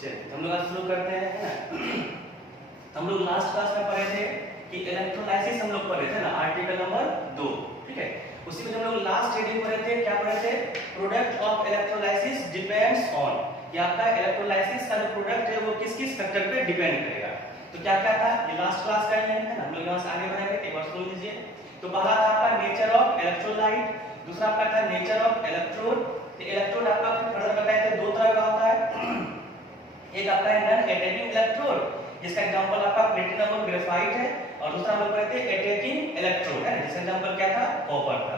चलिए हम लोग आज शुरू करते हैं, है ना। हम लोग लास्ट क्लास में पढ़े थे कि इलेक्ट्रोलाइसिस हम लोग पढ़े थे ना, आर्टिकल नंबर 2, ठीक है। उसी में हम लोग लास्ट हेडिंग पढ़े थे, क्या पढ़े थे, product of electrolysis depends on, कि आपका इलेक्ट्रोलाइसिस का जो प्रोडक्ट है वो किस किस फैक्टर पे डिपेंड करेगा। तो क्या क्या था, ये लास्ट क्लास का ही है ना, हम लोग यहाँ से आगे बढ़ेंगे, एक बार सुन लीजिए। तो पहला था आपका नेचर ऑफ इलेक्ट्रोलाइट, दूसरा आपका था नेचर ऑफ इलेक्ट्रोड। इलेक्ट्रोड आपका फर्दर बताए थे दो तरह का होता है, एक आपका है नॉन अटैकिंग इलेक्ट्रोड, जिसका एग्जांपल आपका प्लेटिनम और ग्रेफाइट है, और दूसरा हम लोग पढ़ते हैं अटैकिंग इलेक्ट्रोड, है जिसका एग्जांपल क्या था, कॉपर था।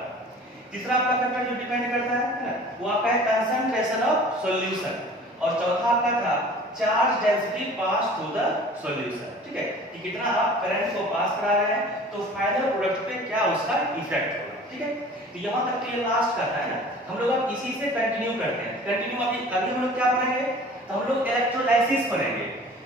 तीसरा आपका फैक्टर जो डिपेंड करता है ना, वो आपका है कंसंट्रेशन ऑफ सॉल्यूशन, और चौथा आपका था charge density pass through the solution, ठीक है, कि कितना आप करंट को पास करा रहे हैं तो फाइनल प्रोडक्ट पे क्या उसका इफेक्ट होगा, ठीक है। तो यहां तक तो ये लास्ट का था, है ना। हम लोग अब इसी से कंटिन्यू करते हैं, कंटिन्यू अभी हम लोग क्या पढ़ेंगे, तो हम लोग इलेक्ट्रोलाइसिस पढ़ेंगे।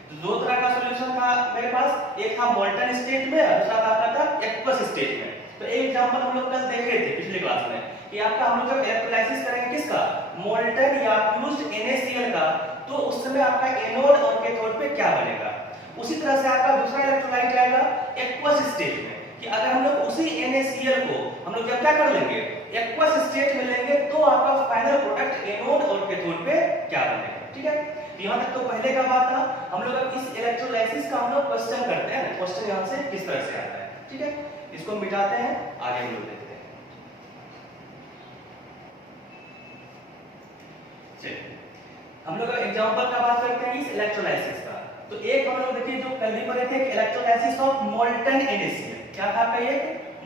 तो दो तरह का सॉल्यूशन था मेरे पास, एक था मोल्टन स्टेट में, दूसरा आपका था एक्वस स्टेट में। तो एक एग्जांपल हम लोग कल देखे थे पिछले क्लास में कि आपका हम लोग जब इलेक्ट्रोलाइसिस करेंगे किसका, मोल्टन या फ्यूज्ड NaCl का, तो उस समय आपका एनोड और कैथोड पे क्या बनेगा। उसी तरह से आपका दूसरा इलेक्ट्रोलाइट आएगा एक्वस स्टेट में, कि अगर हम लोग उसी NaCl को हम लोग जब क्या कर लेंगे, एक्वस स्टेट में लेंगे, तो आपका फाइनल प्रोडक्ट एनोड और कैथोड पे क्या बनेगा, ठीक है। यहाँ तक तो पहले का बात था। हम लोग अब इस इलेक्ट्रोलाइसिस का हम लोग क्वेश्चन करते हैं ना, क्वेश्चन यहाँ से किस तरह से आता है, ठीक है। इसको मिटाते हैं, आगे हम लोग देखते हैं। चलिए हम लोग एग्जांपल का बात करते हैं इस इलेक्ट्रोलाइसिस का। तो एक हम लोग देखिए जो कल भी पढ़े थे, इलेक्ट्रोलाइसिस ऑफ मोल्टन NaCl, क्या था आपका ये,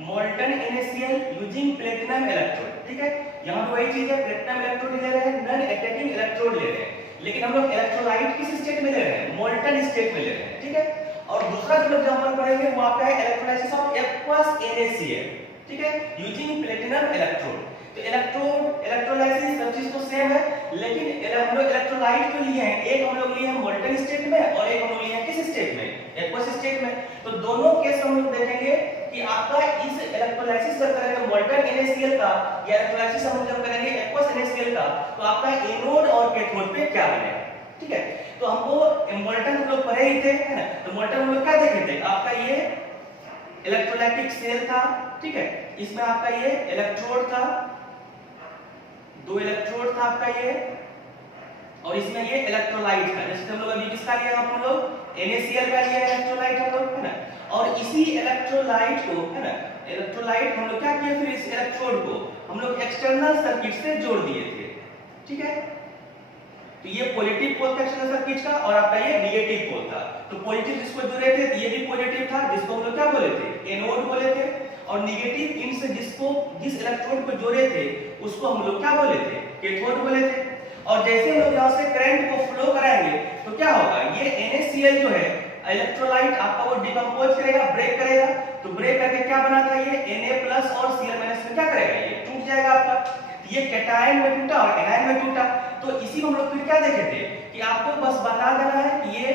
molten NaCl using platinum electrode, ठीक है। यहाँ पे वही चीज है, प्लेटिनम इलेक्ट्रोड ले रहे हैं, नॉन अटैकिंग इलेक्ट्रोड ले रहे हैं, लेकिन हम लोग इलेक्ट्रोलाइट किस स्टेट में ले रहे हैं, मोल्टन स्टेट में ले रहे हैं, ठीक है। और दूसरा जो एग्जांपल पढ़ेंगे वो आपका है इलेक्ट्रोलाइसिस ऑफ एक्वस NaCl, ठीक है, यूजिंग प्लेटिनम इलेक्ट्रोड। तो इलेक्ट्रोलाइसिस सब चीज तो सेम है, लेकिन हम लोग इलेक्ट्रोलाइट जो लिए हैं, एक हम लोग लिए हैं मोल्टन स्टेट में और एक हम लोग लिए हैं किस स्टेट में, एक्वस स्टेट में। तो दोनों केस हम लोग देखेंगे कि आपका इस इलेक्ट्रोलाइसिस जब करेंगे मोल्टन NaCl का, या इलेक्ट्रोलाइसिस हम जब करेंगे एक्वस NaCl का, तो आपका एनोड और कैथोड पे क्या बनेगा, ठीक है। तो हमको मोल्टन हम लोग पढ़े ही थे, है ना। तो मोल्टन हम लोग क्या देखे थे, आपका ये इलेक्ट्रोलाइटिक सेल था, ठीक है, इसमें आपका ये इलेक्ट्रोड था, दो इलेक्ट्रोड था आपका ये, और इसमें ये इलेक्ट्रोलाइट था। जैसे हम लोग अभी किसका लिया, हम लोग NaCl का लिया इलेक्ट्रोलाइट हम लोग, है ना। और इसी इलेक्ट्रोलाइट को, है ना, इलेक्ट्रोलाइट हम लोग क्या किए, फिर इस इलेक्ट्रोड को हम लोग एक्सटर्नल सर्किट से जोड़ दिए थे, ठीक है। तो ये पॉजिटिव पोल था एक्सटर्नल सर्किट का, और आपका ये नेगेटिव पोल था। तो पॉजिटिव जिसको जोड़े थे ये भी पॉजिटिव था, जिसको हम लोग क्या बोले थे, एनोड बोले थे, और नेगेटिव इन से जिस इलेक्ट्रोड को जोड़े थे उसको हम लोग क्या बोले थे, कैथोड बोले थे। और जैसे हम लोग यहाँ से करंट को फ्लो कराएंगे तो क्या होगा, ये NaCl जो है इलेक्ट्रोलाइट आपका वो डिकम्पोज करेगा, ब्रेक करेगा। तो ब्रेक करके क्या बना था, ये Na+ और Cl- में क्या करेगा, ये टूट जाएगा आपका। ये कैटायन में टूटा और एनायन में टूटा। तो इसी में हम लोग फिर क्या देखे थे कि आपको बस बता देना है कि ये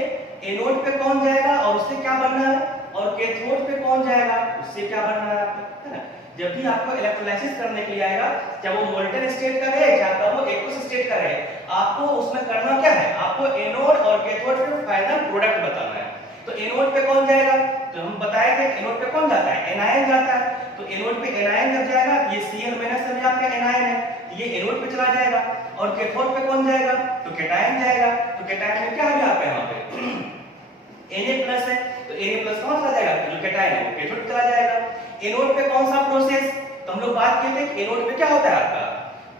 एनोड पे कौन जाएगा और उससे क्या बनना है, और कैथोड पे कौन जाएगा उससे क्या बनना है आपका, है ना। जब भी आपको इलेक्ट्रोलाइसिस करने के लिए आएगा, चाहे वो मोल्टन स्टेट का रहे चाहे वो एक्वस स्टेट का रहे, आपको उसमें करना क्या है, आपको एनोड और कैथोड पे फाइनल प्रोडक्ट बताना है। तो एनोड पे कौन जाएगा, तो हम बताए थे एनोड पे कौन जाता है, एनायन जाता है। तो एनोड पे एनायन जब जाएगा, ये Cl- से भी आपका एनायन है, ये एनोड पे चला जाएगा। और कैथोड पे कौन जाएगा, तो कैटायन जाएगा। तो कैटायन में क्या आ गया आपका यहाँ पे Na+ है, तो Na+ कौन चला जाएगा, जो कैटायन है वो कैथोड चला जाएगा। एनोड पे कौन सा प्रोसेस, तो हम लोग बात किए थे कि एनोड पे क्या होता है आपका,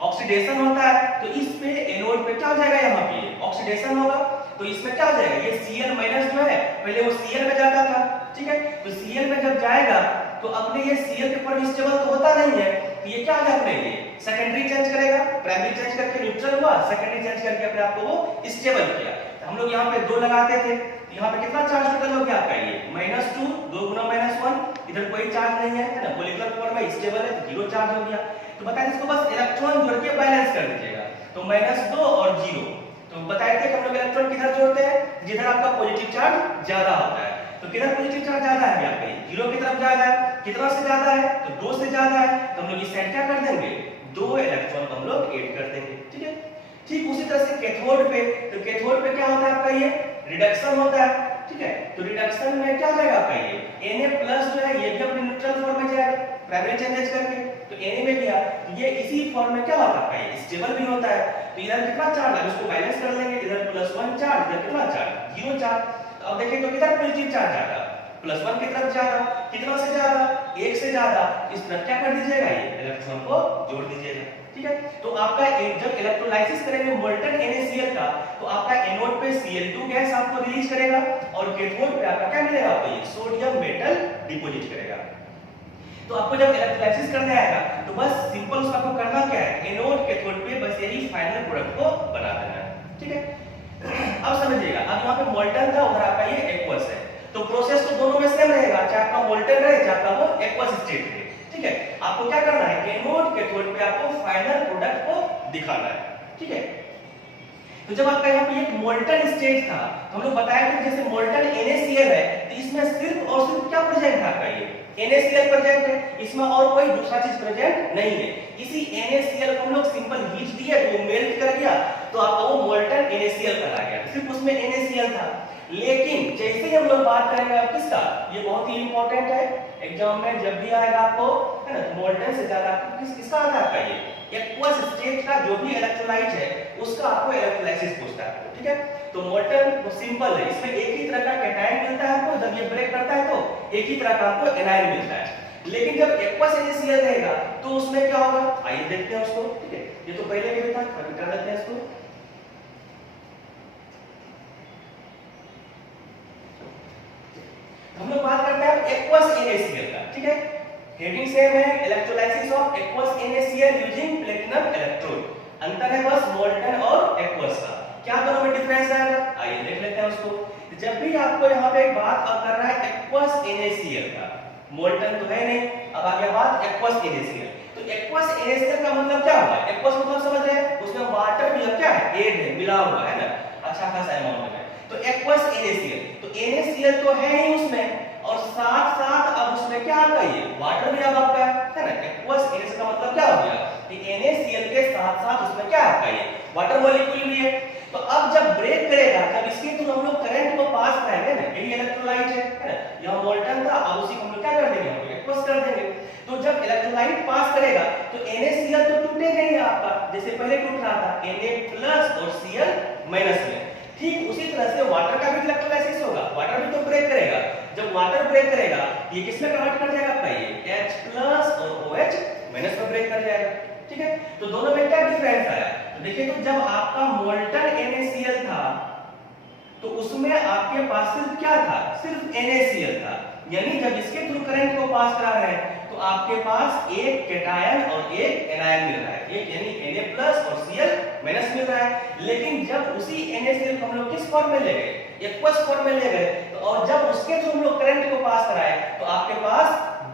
ऑक्सीडेशन होता है। तो इस पे एनोड पे क्या हो जाएगा, यहाँ पे ऑक्सीडेशन होगा। तो इसमें क्या हो जाएगा, ये Cl- जो है पहले वो Cl में जाता था, ठीक है। तो Cl में जब जाएगा तो अपने ये Cl के ऊपर स्टेबल तो होता नहीं है, तो ये क्या हो जाएगा, अपने ये सेकेंडरी चेंज करेगा, प्राइमरी चेंज करके न्यूट्रल हुआ, सेकेंडरी चेंज करके अपने आप को वो स्टेबल किया। तो हम लोग यहाँ पे 2 लगाते थे, तो यहाँ पे कितना चार्ज टोटल हो गया आपका, ये -2, 2 गुना -1, इधर कोई चार्ज नहीं है, है ना, मोलिकुलर फॉर्म में स्टेबल है तो 0 चार्ज हो गया। तो बताइए इसको बस इलेक्ट्रॉन जोड़ के बैलेंस कर दीजिएगा, तो -2 और 0। तो बताए थे कि हम लोग इलेक्ट्रॉन किधर जोड़ते हैं, जिधर आपका पॉजिटिव चार्ज ज्यादा होता है। तो किधर पॉजिटिव चार्ज ज्यादा है, यहाँ पे 0 की तरफ ज्यादा है, कितना से ज्यादा है, तो 2 से ज्यादा है। तो हम लोग इस साइड क्या कर देंगे, 2 इलेक्ट्रॉन हम लोग ऐड कर देंगे, ठीक है। ठीक उसी तरह से कैथोड पे, तो कैथोड पे क्या होता है आपका ये रिडक्शन होता है, ठीक है। तो रिडक्शन में क्या हो जाएगा आपका ये Na+ जो है ये भी अपने न्यूट्रल फॉर्म में जाएगा प्राइमरी चेंजेस करके, तो Na में गया ये इसी फॉर्म में क्या होता है आपका ये स्टेबल भी होता है। तो इधर कितना चार्ज है उसको बैलेंस कर लेंगे, इधर +1 चार्ज, इधर कितना चार्ज 0 चार्ज। तो अब देखिए तो किधर पॉजिटिव चार्ज आएगा, +1 की तरफ ज्यादा, कितना से ज्यादा 1 से ज्यादा, इस तरफ क्या कर दीजिएगा ये इलेक्ट्रॉन को जोड़ दीजिएगा, ठीक है। तो आपका जब इलेक्ट्रोलाइसिस करेंगे मोल्टन NaCl का तो आपका एनोड पे Cl2 गैस आपको रिलीज करेगा और कैथोड पे आपका क्या मिलेगा आपको ये सोडियम मेटल डिपॉजिट करेगा। तो आपको जब इलेक्ट्रोलाइसिस करने आएगा तो बस सिंपल उसका आपको करना क्या है, एनोड कैथोड पे बस यही फाइनल प्रोडक्ट को बना देना है, ठीक है। अब समझिएगा, अब यहाँ पे मोल्टन था उधर आपका ये एक्वस है, तो प्रोसेस तो दोनों में सेम रहेगा, चाहे आपका मोल्टन रहे चाहे आपका वो एक्वस स्टेट रहे, ठीक है। आपको क्या करना है, एनोड कैथोड पे आपको फाइनल प्रोडक्ट को दिखाना है, ठीक है। तो जब आपका यहाँ पे एक मोल्टन स्टेट था तो हम लोग बताया था जैसे मोल्टन NaCl है तो इसमें सिर्फ और सिर्फ क्या प्रेजेंट है आपका ये NaCl प्रेजेंट है, इसमें और कोई दूसरा चीज प्रेजेंट नहीं है। इसी NaCl को हम लोग सिंपल हीट दिए तो मेल्ट कर गया तो आपका वो मोल्टन NaCl कहा गया, सिर्फ उसमें NaCl था। लेकिन जैसे ही हम लोग बात करेंगे अब किसका, ये बहुत ही इंपॉर्टेंट है, एग्जाम में जब भी आएगा आपको है ना, मोल्टन से ज्यादा किसका आता है आपका ये एक्वस स्टेट का जो भी इलेक्ट्रोलाइट है उसका आपको इलेक्ट्रोलाइसिस पूछता है, ठीक है। तो मोल्टन तो सिंपल है, इसमें एक ही तरह का कैटायन मिलता है आपको, जब ये ब्रेक करता है तो एक ही तरह का आपको एनायन मिलता है। लेकिन जब एक्वस NaCl रहेगा तो उसमें क्या होगा, आइए देखते हैं उसको, ठीक है। ये तो पहले भी था, अभी कर लेते हैं इसको। हम लोग बात करते हैं एक्वस NaCl का, ठीक है। हेडिंग सेम है, electrolysis of aqueous NaCl using platinum electrode. अंतर है बस मोल्टन और एक्वस का, क्या दोनों में डिफरेंस आएगा, आइए देख लेते हैं उसको। जब भी आपको यहाँ पे एक बात अब कर रहा है एक्वस NaCl का, मोल्टन तो है नहीं, अब आ गया बात एक्वस NaCl। तो एक्वस NaCl का मतलब क्या हुआ, एक्वस मतलब समझ रहे हैं उसमें वाटर भी क्या है, एड है, मिला हुआ है ना, अच्छा खासा अमाउंट में। तो एक्वस NaCl, तो NaCl तो है ही उसमें और साथ साथ अब उसमें क्या आता है, ये वाटर भी अब आपका है ना। एक्वस NaCl का मतलब क्या हो गया कि NaCl के साथ साथ उसमें क्या आता है, ये वाटर मॉलिक्यूल भी है। तो अब जब ब्रेक करेगा तब इसके थ्रू हम लोग करंट को पास कराएंगे ना, यही इलेक्ट्रोलाइट है ना, यहाँ मोल्टन था अब उसी को हम लोग क्या कर देंगे, हम एक्वस कर देंगे। तो जब इलेक्ट्रोलाइट पास करेगा तो NaCl तो टूटेगा ही आपका, जैसे पहले टूट रहा था Na+ और Cl- में, ठीक उसी तरह से वाटर का भी इलेक्ट्रोलाइसिस होगा, वाटर भी तो ब्रेक करेगा। जब वाटर ब्रेक करेगा ये किसमें कन्वर्ट कर जाएगा आपका, ये H+ और OH- में ब्रेक कर जाएगा, ठीक है। तो दोनों में क्या डिफरेंस आया, तो देखिए तो जब आपका मोल्टन NaCl था तो उसमें आपके पास सिर्फ क्या था, सिर्फ NaCl था, यानी जब इसके थ्रू करंट को पास करा रहे हैं तो आपके पास एक कैटायन और एक एनायन मिल रहा है, एक यानी Na+ और Cl- मिल रहा है। लेकिन जब उसी NaCl को हम लोग किस फॉर्म में ले गए, एक्वस फॉर्म में ले गए, तो और जब उसके थ्रू हम लोग करंट को पास कराए तो आपके पास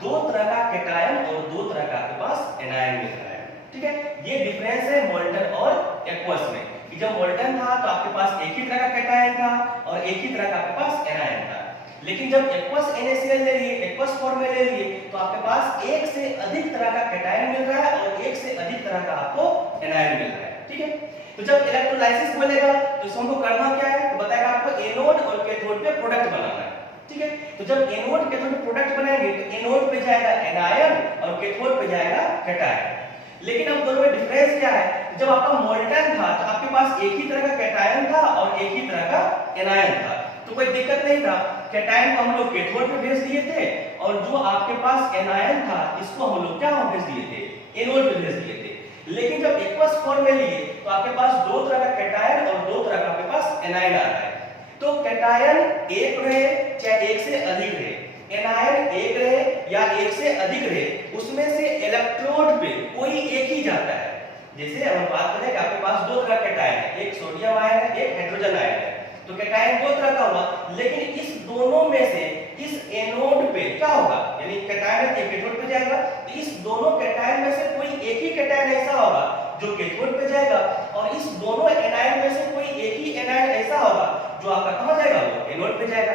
दो तरह का कैटायन और दो तरह का आपके पास एनायन मिल रहा है, ठीक है। ये डिफरेंस है मोल्टन और एक्वस में, कि जब मोल्टन था तो आपके पास एक ही तरह का कैटायन था और एक ही तरह का आपके पास एनायन था। लेकिन जब एक्वस NaCl ले लिए, एक्वस फॉर्म में ले लिए तो आपके पास एक से अधिक तरह का कैटायन मिल रहा है और एक से अधिक तरह का आपको एनायन मिल रहा है, ठीक है। तो जब इलेक्ट्रोलाइसिस बोलेगा तो इसको करना क्या है, तो बताएगा आपको एनोड और कैथोड पे प्रोडक्ट बनाना है, ठीक है। तो जब एनोड कैथोड पे प्रोडक्ट बनाएंगे तो एनोड पे जाएगा एनायन और कैथोड पे जाएगा कैटायन। लेकिन अब दोनों में डिफरेंस क्या है, जब आपका मोल्टन था तो आपके पास एक ही तरह का कैटायन था और एक ही तरह का एनायन था, तो कोई दिक्कत नहीं था। कैटायन को हम लोग कैथोड पे भेज दिए थे और जो आपके पास एनायन था इसको हम लोग क्या भेज दिए थे, एनोड पे भेज दिए थे। लेकिन जब एक्वस फॉर्म में लिए तो आपके पास दो तरह का कैटायन और दो तरह का आपके पास एनायन आ रहा है। तो कैटायन एक रहे चाहे एक से अधिक रहे, एनायन एक रहे या एक से अधिक रहे, उसमें से इलेक्ट्रोड पे कोई एक ही जाता है। जैसे हम बात करें कि आपके पास दो तरह के कैटायन है, एक सोडियम आयन है एक हाइड्रोजन आयन है, तो कैटायन दो तरह का हुआ, लेकिन इस दोनों में से इस एनोड पे क्या होगा, यानी कैटायन एक कैथोड पे जाएगा, तो इस दोनों कैटायन में से कोई एक ही कैटायन ऐसा होगा जो कैथोड पे जाएगा और इस दोनों एनायन में से कोई एक ही एनायन ऐसा होगा जो आपका कहां जाएगा, वो एनोड पे जाएगा।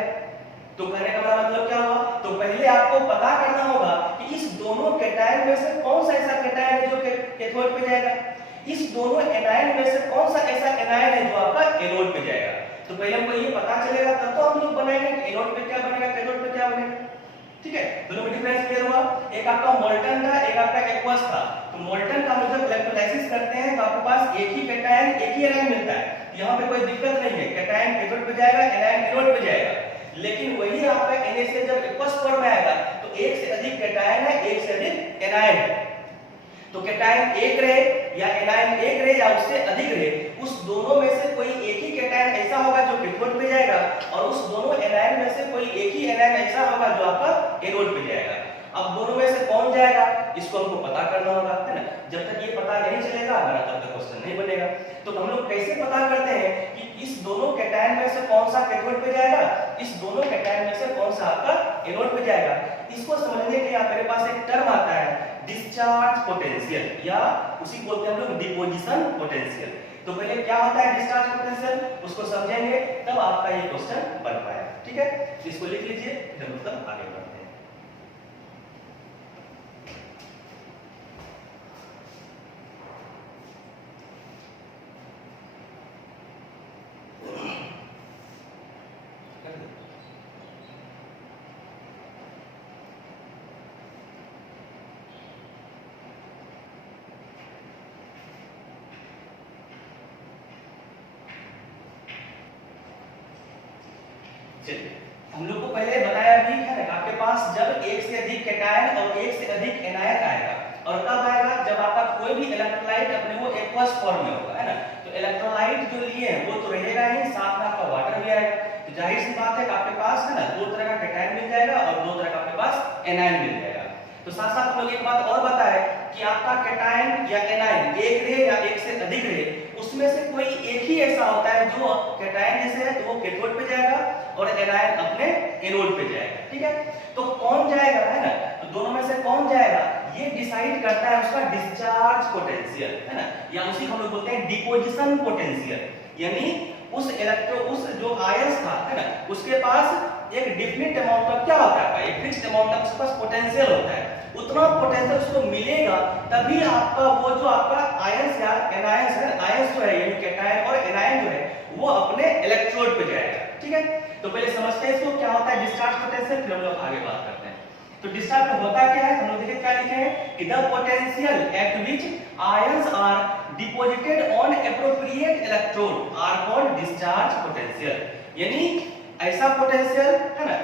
तो कहने का मतलब क्या हुआ, तो पहले आपको पता करना होगा कि इस दोनों कैटायन में से कौन सा ऐसा कैटायन है जो कैथोड पे जाएगा, इस दोनों एनायन में से कौन सा ऐसा एनायन है जो एनोड पे जाएगा। तो पहले हमको ये पता चलेगा तब तो हम लोग बनाएंगे कि एनोड पे क्या बनेगा, कैथोड पे क्या बनेगा। ठीक है, दोनों में डिफरेंस क्लियर हुआ। एक आपका मोल्टन था, एक आपका एक्वस था। तो मोल्टन का हम जब इलेक्ट्रोलाइसिस करते हैं तो आपके पास एक ही कैटायन एक ही एनायन मिलता है, यहाँ पे कोई दिक्कत नहीं है, कैटायन कैथोड पे जाएगा, एनायन एनोड पे जाएगा। लेकिन वही आपका NaCl जब एक्वस फॉर्म में आएगा तो एक से अधिक कैटायन है, एक से अधिक एनायन है। तो कैटायन एक रहे या एनायन एक रहे या उससे अधिक रहे, उस दोनों में से कोई एक ही कैटायन ऐसा होगा जो कैथोड पे जाएगा और उस दोनों एनायन में से कोई एक ही एनायन ऐसा होगा जो आपका एनोड पे जाएगा। अब दोनों में से कौन जाएगा इसको हमको पता करना होगा, है ना। जब तक ये पता नहीं चलेगा हमारा तब तक क्वेश्चन नहीं बनेगा। तो हम लोग कैसे पता करते हैं कि इस दोनों कैटायन में से कौन सा कैथोड पे जाएगा, इस दोनों कैटायन में से कौन सा आपका एनोड पे जाएगा। इसको समझने के लिए मेरे पास एक टर्म आता है डिस्चार्ज पोटेंशियल, या उसी को बोलते हैं हम लोग डिपोजिशन पोटेंशियल। तो पहले क्या होता है डिस्चार्ज पोटेंशियल, उसको समझेंगे तब आपका ये क्वेश्चन बन पाएगा। ठीक है, इसको लिख लीजिए, फिर मतलब आगे बढ़ते हैं। चलिए, हम लोग को पहले बताया भी है ना, आपके पास जब एक से अधिक कैटायन और एक से अधिक एनायन आएगा, और कब आएगा जब आपका कोई भी इलेक्ट्रोलाइट अपने वो एक्वस फॉर्म में होगा, है ना। तो इलेक्ट्रोलाइट जो लिए हैं वो तो रहेगा ही, साथ में आपका वाटर भी आएगा। तो जाहिर सी बात है कि आपके पास है ना दो तरह का कैटायन मिल जाएगा और दो तरह का आपके पास एनायन मिल जाएगा। तो साथ साथ हम लोग एक बात और बताए कि आपका कैटायन या एनायन एक रहे या एक से अधिक रहे, उसमें से कोई एक ही ऐसा होता है जो कैटायन जैसे है तो वो कैथोड पे जाएगा और एनायन अपने एनोड पे जाएगा। ठीक है, तो कौन जाएगा, है ना, तो दोनों में से कौन जाएगा ये डिसाइड करता है उसका डिस्चार्ज पोटेंशियल, है ना, या उसी को हम लोग बोलते हैं डिपोजिशन पोटेंशियल। यानी उस जो आयंस था, है ना, उसके पास एक डिफिनिट अमाउंट ऑफ क्या होता है, एक फिक्स्ड अमाउंट ऑफ उसके पास पोटेंशियल होता है। उतना पोटेंशियल उसको मिलेगा तभी आपका वो जो आपका आयंस या एनायंस है, आयंस जो है यानी कैटायन और एनायन जो है वो अपने इलेक्ट्रोड पे जाएगा। ठीक है, तो पहले समझते हैं इसको क्या होता है डिस्चार्ज पोटेंशियल, फिर हम लोग आगे बात करते हैं। तो डिस्चार्ज में होता क्या है, हम लोग देखिए क्या लिखे हैं कि the potential at which ions are deposited on appropriate electrode are called discharge potential. यानी ऐसा पोटेंशियल, है ना,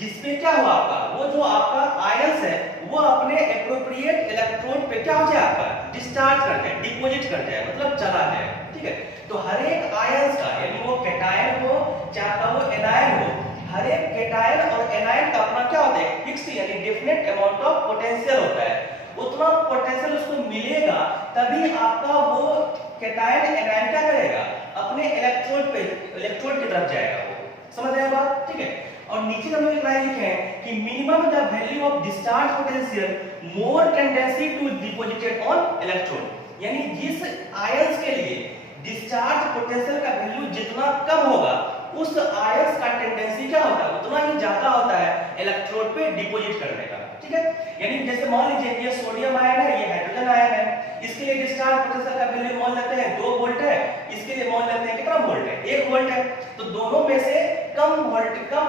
जिसपे क्या हुआ आपका वो जो आपका आयंस है वो अपने एप्रोप्रिएट इलेक्ट्रोड पे क्या हो जाए आपका डिस्चार्ज कर जाए, डिपॉजिट कर जाए, मतलब चला जाए। ठीक है, तो हर एक आयंस का यानी वो कैटायन हो चाहे वो एनायन हो, हर एक कैटायन और एनायन का अपना क्या होता है फिक्स यानी डेफिनेट अमाउंट ऑफ पोटेंशियल होता है। उतना पोटेंशियल उसको मिलेगा तभी आपका वो कैटायन एनायन क्या करेगा अपने इलेक्ट्रोड की तरफ जाएगा। वो समझ रहे हैं बात। ठीक है, और नीचे हम लोग लाइन लिखे हैं कि minimum the value of discharge potential more tendency to deposited on electrode. यानी जिस आयंस के लिए डिस्चार्ज पोटेंशियल का वैल्यू जितना कम होगा उस आयंस का टेंडेंसी क्या होता है उतना ही ज्यादा होता है इलेक्ट्रोड पे डिपॉजिट करने का। ठीक है, यानी जैसे मान लीजिए ये सोडियम आयन है, ये हाइड्रोजन आयन है, इसके लिए डिस्चार्ज पोटेंशियल का वैल्यू मान लेते हैं 2 वोल्ट है, इसके लिए मान लेते हैं कितना वोल्ट है 1 वोल्ट है। तो दोनों में से कम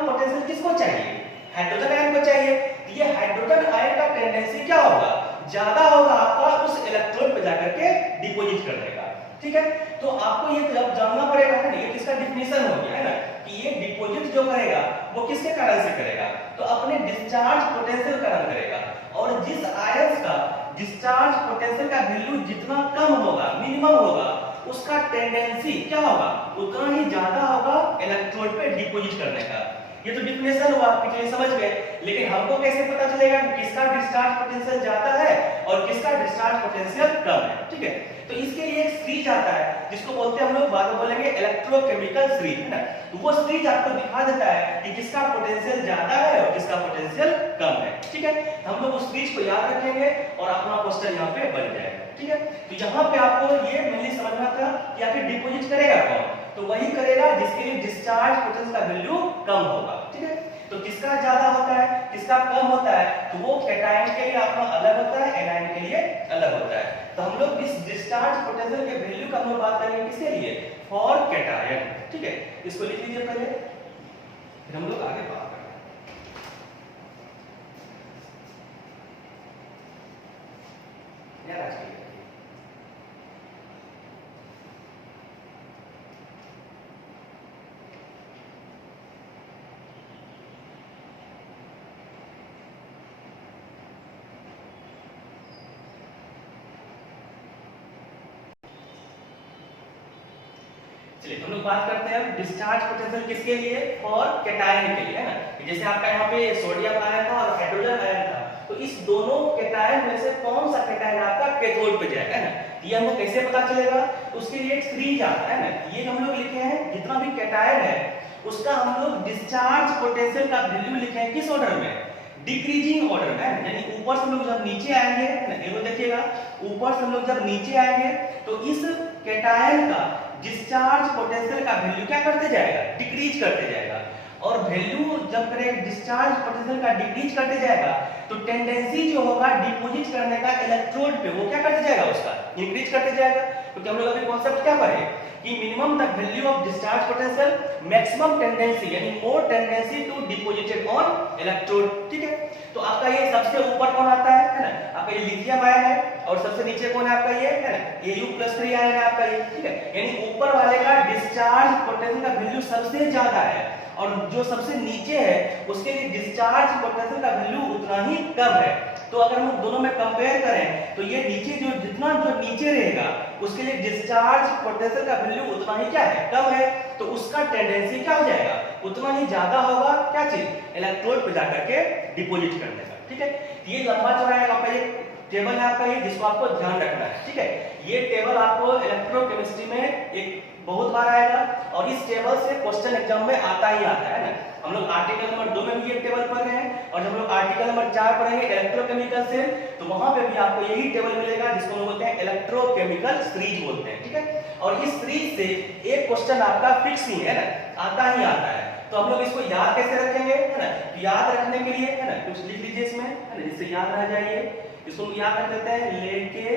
पोटेंशियल किसको चाहिए, हाइड्रोजन आयन को चाहिए। तो ये हाइड्रोजन आयन का टेंडेंसी क्या होगा ज्यादा होगा आपका उस इलेक्ट्रोड पे जाकर के डिपॉजिट करने का। ठीक है, तो आपको ये जब जानना पड़ेगा ना, ये किसका डिफिनेशन हो गया है ना कि ये डिपॉजिट जो करेगा वो किसके कारण से करेगा तो अपने डिस्चार्ज पोटेंशियल कारण करेगा। और जिस आयंस का डिस्चार्ज पोटेंशियल का वैल्यू जितना कम होगा मिनिमम होगा उसका टेंडेंसी क्या होगा उतना ही ज्यादा होगा इलेक्ट्रोड पे डिपॉजिट करने का। ये तो डिफिनेशन हुआ आपके लिए समझ गए, लेकिन हमको कैसे पता चलेगा कि किसका डिस्चार्ज पोटेंशियल ज्यादा है और किसका डिस्चार्ज पोटेंशियल कम है। ठीक है, तो इसके लिए एक सीरीज आता है जिसको बोलते हैं हम लोग बाद में बोलेंगे इलेक्ट्रोकेमिकल सीरीज, है ना। तो वो सीरीज आपको दिखा देता है कि किसका पोटेंशियल ज्यादा है और किसका पोटेंशियल कम है। ठीक है, हम लोग उस सीरीज को याद रखेंगे और अपना क्वेश्चन यहाँ पे बन जाएगा। ठीक है, तो यहाँ पे आपको ये मेनली समझना था कि आखिर डिपॉजिट करेगा कौन, तो वही करेगा जिसके लिए डिस्चार्ज पोटेंशियल का वैल्यू कम होगा। ठीक है, तो किसका ज्यादा होता है, किसका कम होता है, तो वो कैटायन के लिए अपना अलग होता है, एनायन के लिए अलग होता है। तो हम लोग इस डिस्चार्ज पोटेंशियल के वैल्यू का हम लोग बात करेंगे किसके लिए, फॉर कैटायन। ठीक है, इसको लिख लीजिए पहले, फिर हम लोग आगे बात करेंगे। यार आज की चलिए हम लोग बात करते हैं डिस्चार्ज पोटेंशियल किसके लिए, फॉर कैटायन के लिए, है ना। जैसे आपका यहाँ पे सोडियम आयन था और हाइड्रोजन आयन था, तो इस दोनों कैटायन में से कौन सा कैटायन आपका कैथोड पे जाएगा, है ना। ये हमको कैसे पता चलेगा, उसके लिए एक सीरीज आता है ना, ये हम लोग लिखे हैं जितना भी कैटायन है उसका हम लोग डिस्चार्ज पोटेंशियल का वैल्यू लिखे हैं किस ऑर्डर में, डिक्रीजिंग ऑर्डर में, यानी ऊपर से हम लोग जब नीचे आएंगे, है ना, ये देखिएगा ऊपर से हम लोग जब नीचे आएंगे तो इस कैटायन का डिस्चार्ज पोटेंशियल का वैल्यू क्या करते जाएगा, डिक्रीज करते जाएगा। और वैल्यू जब करें डिस्चार्ज पोटेंशियल का डिक्रीज करते जाएगा तो टेंडेंसी जो होगा डिपॉजिट करने का इलेक्ट्रोड पे वो क्या करते जाएगा, उसका इंक्रीज करते जाएगा। क्योंकि हम लोग अभी कॉन्सेप्ट क्या पढ़े कि minimum the value of discharge potential, maximum tendency यानी more tendency to deposited on electrode. ठीक है, तो आपका ये सबसे ऊपर कौन आता है ना, आपका ये लिथियम आयन है, और सबसे नीचे कौन है आपका ये, है ना, Au+3 आयन है आपका ये। ठीक है, यानी ऊपर वाले का डिस्चार्ज पोटेंशियल का वैल्यू सबसे ज्यादा है और जो सबसे नीचे है उसके लिए डिस्चार्ज पोटेंशियल का वैल्यू उतना ही कम है। तो अगर हम दोनों में कंपेयर करें तो ये नीचे जो जितना जो नीचे रहेगा उसके लिए डिस्चार्ज पोटेंशियल का वैल्यू उतना ही क्या है, कम है, तो उसका टेंडेंसी क्या हो जाएगा, उतना ही ज्यादा होगा क्या चीज, इलेक्ट्रोड पे जाकर के डिपॉजिट करने का। ठीक है, ये लंबा चौड़ा है आपका ये टेबल है आपका ये, जिसको आपको ध्यान रखना है। ठीक है, ये टेबल आपको इलेक्ट्रोकेमिस्ट्री में एक बहुत बार आएगा और इस टेबल से क्वेश्चन एग्जाम में आता ही आता है ना। हम लोग आर्टिकल नंबर 2 में भी ये टेबल पढ़ रहे हैं और जब हम लोग आर्टिकल नंबर 4 पढ़ेंगे इलेक्ट्रोकेमिकल से तो वहां पे भी आपको यही टेबल मिलेगा जिसको हम बोलते हैं इलेक्ट्रोकेमिकल सीरीज बोलते हैं। ठीक है, और इस सीरीज से एक क्वेश्चन आपका फिक्स ही है ना, आता ही आता है। तो हम लोग इसको याद कैसे रखेंगे, है ना, याद रखने के लिए, है ना, कुछ लिख लीजिए इसमें, है ना, जिससे याद रह जाइए। इसको याद रख देते हैं, लेके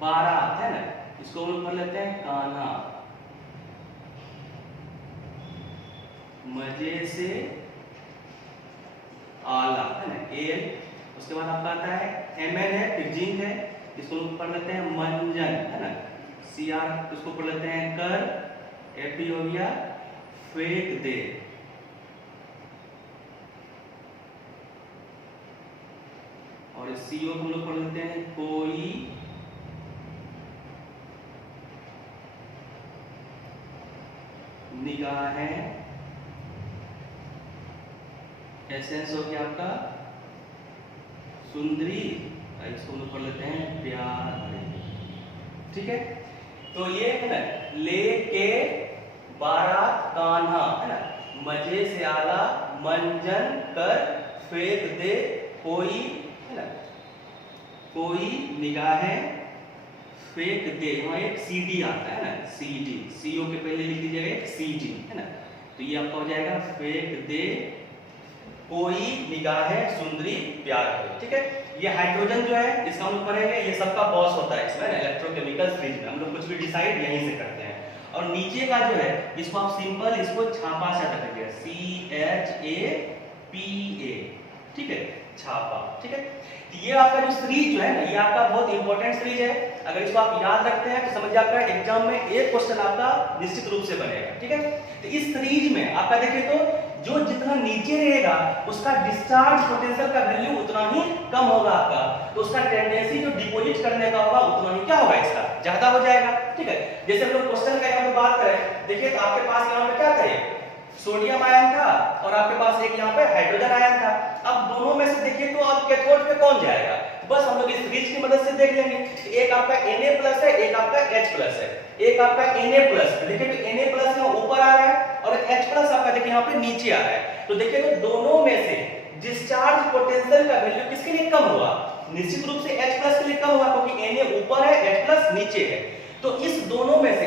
बारात, है ना, इसको हम लोग पढ़ लेते हैं कान्हा, मजे से आला, है ना, एल, उसके बाद आपका आता है एमएन है, फिर जिंक है, इसको लोग पढ़ लेते हैं मंजन, है ना, सीआर, इसको पढ़ लेते हैं कर, एपी हो गया फेंक दे, और सीओ हम लोग पढ़ लेते हैं कोई निगाहें, एसेंस हो गया आपका सुंदरी, इसको हम लोग पढ़ लेते हैं प्यार। ठीक है, तो ये है ना, लेके बारात कान्हा, है ना, मजे से आला, मंजन कर, फेंक दे कोई, है ना, कोई निगाहें फेंक दे, वहां एक सीडी आता है ना, सीडी, सीओ के पहले लिख लीजिएगा एक सीडी, है ना, तो ये आपका हो जाएगा फेंक दे कोई निगाहें सुंदरी प्यार को। ठीक है, ये हाइड्रोजन जो है इसका हम लोग पढ़ेंगे, ये सबका बॉस होता है इसमें इलेक्ट्रोकेमिकल सीरीज में, हम लोग कुछ भी डिसाइड यहीं से करते हैं। और नीचे का जो है इसको आप सिंपल इसको छापा से रखेंगे, CHAPA, ठीक है, छापा। ठीक है, ये आपका जो सीरीज जो है ना, ये आपका बहुत इंपॉर्टेंट सीरीज है, अगर इसको आप याद रखते हैं तो समझिए आपका एग्जाम में एक क्वेश्चन आपका निश्चित रूप से बनेगा। ठीक है, तो इस सीरीज में आपका देखिए तो जो जितना नीचे रहेगा उसका डिस्चार्ज पोटेंशियल का वैल्यू उतना ही कम होगा आपका, तो उसका टेंडेंसी जो डिपॉजिट करने का होगा उतना ही क्या होगा, इसका ज्यादा हो जाएगा। ठीक है, जैसे हम लोग क्वेश्चन का यहाँ पे बात करें, देखिए तो आपके पास यहाँ पे क्या था, सोडियम आयन था और आपके पास एक यहाँ पे हाइड्रोजन आयन था। अब दोनों में से देखिए तो आप कैथोड पे कौन जाएगा, बस हम लोग इस सीरीज की मदद से देख लेंगे। एक आपका Na+ है, एक आपका H+ है, एक आपका Na+, देखिए तो Na+ यहाँ ऊपर आ रहा है और H+ आपका देखिए यहाँ पे नीचे आ रहा है। तो देखिए तो दोनों में से डिस्चार्ज पोटेंशियल का वैल्यू किसके लिए कम हुआ, निश्चित रूप से H+ के लिए कम हुआ, क्योंकि Na ऊपर है, H+ नीचे है। तो इस दोनों में से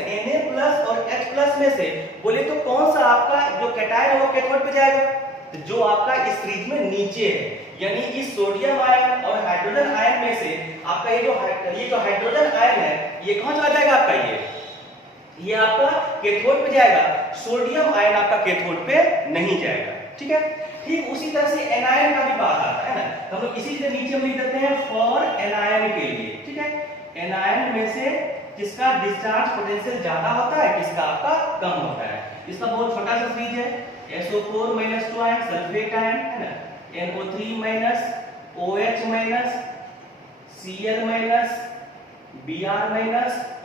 Na+ और H+ में से बोले तो कौन सा आपका जो कैटायन है वो कैथोड पे जाएगा? तो जो आपका इस सीरीज में नीचे है, यानी इस सोडियम आयन और हाइड्रोजन आयन में से आपका ये जो हाइड्रोजन आयन है ये कहां चला जाएगा आपका? ये आपका कैथोड पे जाएगा, सोडियम आयन आपका कैथोड पे नहीं जाएगा। ठीक है, ठीक उसी तरह से एनायन का भी बात आता है ना, तो हम लोग इसी तरह नीचे हम लिख देते हैं फॉर एनायन के लिए। ठीक है, एनायन में से किसका डिस्चार्ज पोटेंशियल ज्यादा होता है, किसका आपका कम होता है। इसका बहुत छोटा सा सीरीज है, SO4 - 2 आयन सल्फेट आयन है ना, NO3 - OH - Cl - Br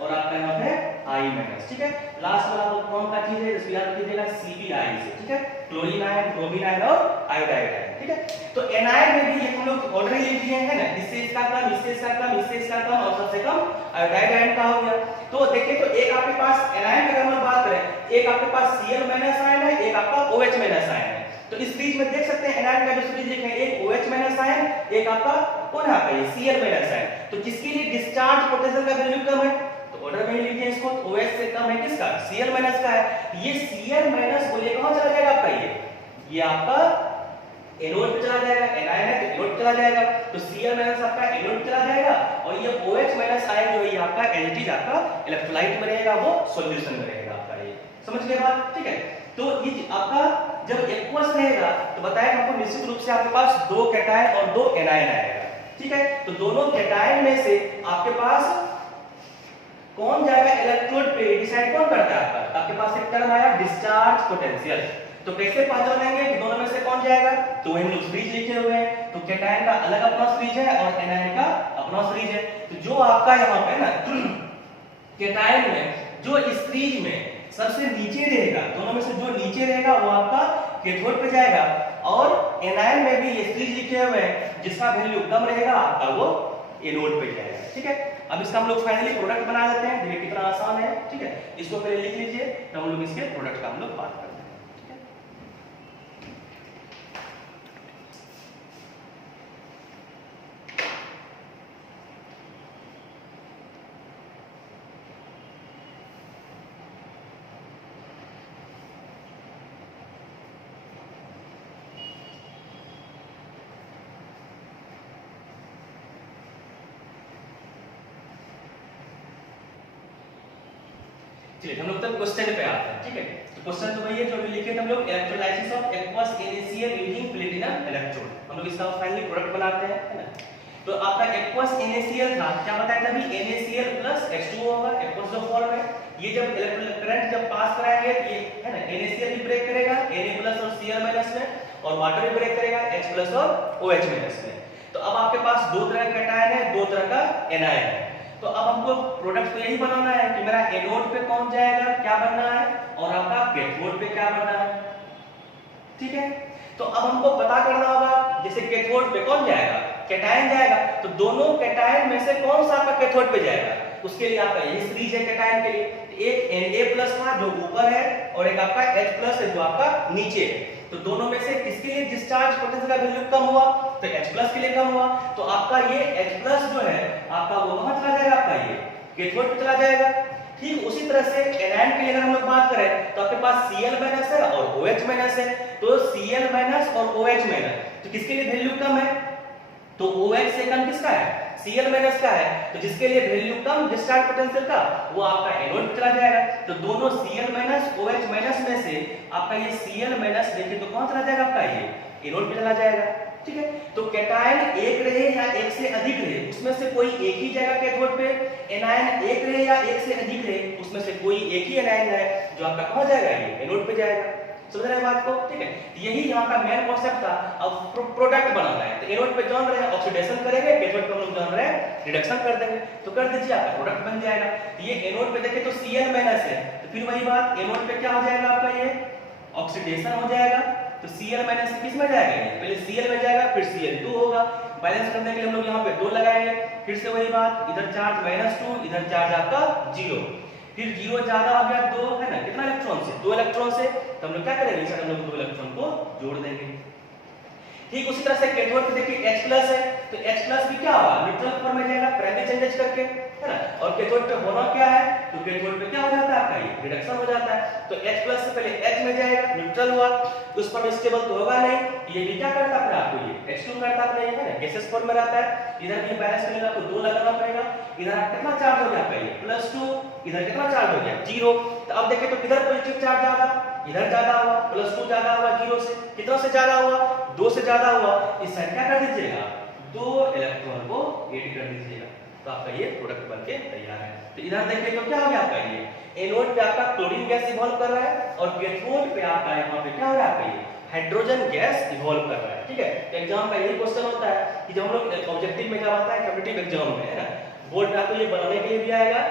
और आपका यहाँ पे I-। ठीक है, लास्ट वाला कौन सा चीज है इसको याद कीजिएगा, CbI से। ठीक है, क्लोरीन आयन, ब्रोमीन आयन और आयोडाइड आयन। ठीक है, तो एनायन में भी ये हम लोग ऑर्डर ही लिख दिए हैं ना, इससे इसका कम, इससे इसका कम, इससे इसका कम और सबसे कम आयोडाइड आयन का हो गया। तो देखिए, तो एक आपके पास एनायन की अगर हम बात करें, एक आपके पास Cl- आयन है, एक आपका OH- आयन है। तो इस सीरीज में देख सकते हैं एनायन का जो सीरीज लिखे हैं, एक OH- आयन, एक आपका कौन है आपका ये Cl- आयन। तो जिसके लिए डिस्चार्ज पोटेंशियल का वैल्यू कम है तो ऑर्डर में लिखिए इसको, OH से कम है किसका, Cl- का है। ये Cl- बोलिए कहां चला जाएगा आपका, ये आपका एनोड पे चला जाएगा, एनायन है तो एनोड चला जाएगा, तो Cl- आपका एनोड चला जाएगा और ये OH- आयन जो है आपका एल्डिज आपका इलेक्ट्रोलाइट में रहेगा, वो सॉल्यूशन में रहेगा आपका। ये समझ गए बात? ठीक है, तो ये आपका जब एक्वस रहेगा तो बताया आपको निश्चित रूप से आपके पास दो कैटायन और दो एनायन आएगा। ठीक है, तो दोनों कैटायन में से आपके पास कौन जाएगा इलेक्ट्रोड पे, डिसाइड कौन करता है आपके पास एक टर्म आया डिस्चार्ज पोटेंशियल। तो कैसे पहचानेंगे कि दोनों में से कौन जाएगा? तो वही लोग सीरीज लिखे हुए हैं, तो कैटायन का अलग अपना सीरीज है और एनायन का अपना सीरीज है। तो जो आपका यहाँ पे ना कैटायन में जो इस सीरीज में सबसे नीचे रहेगा, दोनों में से जो नीचे रहेगा वो आपका कैथोड पे जाएगा, और एनायन में भी ये सीरीज लिखे हुए हैं जिसका वैल्यू कम रहेगा आपका वो एनोड पे जाएगा। ठीक है, अब इसका हम लोग फाइनली प्रोडक्ट बना देते हैं, देखिए कितना आसान है। ठीक है, इसको पहले लिख लीजिए, तो हम लोग इसके प्रोडक्ट का हम लोग बात करते हैं। ठीक है, चलिए हम लोग तब क्वेश्चन पे आते हैं। ठीक है, तो क्वेश्चन तो वही है जो अभी लिखे थे हम लोग, electrolysis of aqueous NaCl using platinum electrode. हम लोग इसका फाइनली प्रोडक्ट बनाते हैं, है ना। तो आपका एक्वस NaCl था, क्या बताया था अभी, NaCl प्लस H2O होगा एक्वस जो फॉर्म है। ये जब इलेक्ट्रिक करंट जब पास कराएंगे ये है ना, NaCl भी ब्रेक करेगा Na+ और Cl- में, और वाटर भी ब्रेक करेगा H+ और OH- में। तो अब आपके पास दो तरह का कैटायन है, दो तरह का एनायन है। तो अब हमको प्रोडक्ट तो यही बनाना है कि मेरा एनोड पे कौन जाएगा, क्या बनना है, और आपका कैथोड पे क्या बनना है। ठीक है, तो अब हमको पता करना होगा, जैसे कैथोड पे कौन जाएगा, कैटायन जाएगा, तो दोनों कैटायन में से कौन सा आपका कैथोड पे जाएगा, उसके लिए आपका यही सीरीज है कैटायन के लिए। एक Na+ था जो ऊपर है और एक आपका H+ है जो आपका नीचे है। तो दोनों में से किसके लिए डिस्चार्ज पोटेंशियल का वैल्यू कम हुआ, तो H+ के लिए कम हुआ। तो आपका ये H+ जो है आपका वो कहां चला जाएगा, आपका ये कैथोड पे चला जाएगा। ठीक उसी तरह से एनायन के लिए अगर हम लोग बात करें तो आपके पास Cl- है और OH- है। तो Cl- और OH- तो किसके लिए वैल्यू कम है, तो OH से कम किसका है, Cl- का है। तो जिसके लिए वैल्यू कम डिस्चार्ज पोटेंशियल का वो आपका एनोड पे चला जाएगा। तो दोनों Cl- OH- में से आपका ये Cl- देखिए तो कौन चला जाएगा, आपका ये एनोड पे चला जाएगा। ठीक है, तो कैटायन एक रहे या एक से अधिक रहे उसमें से कोई एक ही जाएगा कैथोड पे, एनायन एक रहे या एक से अधिक रहे उसमें से कोई एक ही एनायन है जो आपका कहां जाएगा, ये एनोड पे जाएगा। समझ रहे हैं बात को? ठीक है, यही यहाँ का मेन कॉन्सेप्ट था। अब प्रोडक्ट बनाना है, तो एनोड पे जान रहे हैं ऑक्सीडेशन करेंगे, कैथोड पे हम लोग जान रहे हैं रिडक्शन कर देंगे, तो कर दीजिए आपका प्रोडक्ट बन जाएगा। तो ये एनोड पे देखें तो Cl- है, तो फिर वही बात एनोड पे क्या हो जाएगा आपका, ये ऑक्सीडेशन हो जाएगा। तो Cl- से किस में जाएगा, ये पहले Cl में जाएगा फिर Cl2 होगा। बैलेंस करने के लिए हम लोग यहाँ पे 2 लगाएंगे, फिर से वही बात, इधर चार्ज -2, इधर चार्ज आपका 0, फिर 0 ज्यादा हो गया 2 है ना, कितना इलेक्ट्रॉन से, 2 इलेक्ट्रॉन से। तो हम लोग क्या करेंगे, इस हम लोग 2 इलेक्ट्रॉन को जोड़ देंगे। ठीक उसी तरह से कैथोड पे देखिए H+ है, तो H+ भी क्या होगा, न्यूट्रल फॉर्म में जाएगा प्राइमरी चेंजेस करके। है ना। और कैथोड पे होना क्या है, तो कैथोड पे क्या हो जाता है आपका, ये रिडक्शन हो जाता है। तो H प्लस से पहले H में जाएगा, न्यूट्रल हुआ, उस पर स्टेबल तो होगा नहीं, ये भी क्या करता है आपको, ये H2 करता है, है ना, गैसेस फॉर्म में रहता है। इधर भी बैलेंस करने आपको 2 लगाना पड़ेगा। इधर कितना चार्ज हो गया आपका, ये +2, इधर कितना चार्ज हो गया 0। तो अब देखिए तो किधर पॉजिटिव चार्ज ज्यादा, इधर ज्यादा हुआ, +2 ज्यादा हुआ 0 से, कितना से ज्यादा हुआ, 2 से ज्यादा हुआ। इस साइड क्या कर दीजिएगा, 2 इलेक्ट्रॉन को ऐड कर दीजिएगा, तो आपका ये प्रोडक्ट बनके तैयार है। तो इधर देखिए तो क्या हो गया आपका, ये एनोड पे आपका क्लोरीन गैस इवॉल्व कर रहा है और कैथोड पे आपका यहाँ पे क्या हो रहा है आपका, ये हाइड्रोजन गैस इवॉल्व कर रहा है। ठीक है, एग्जाम का यही क्वेश्चन होता है कि जब हम लोग ऑब्जेक्टिव में जब आता है कॉम्पिटिटिव एग्जाम में, है ना, बोर्ड में आपको ये बनाने के लिए भी आएगा,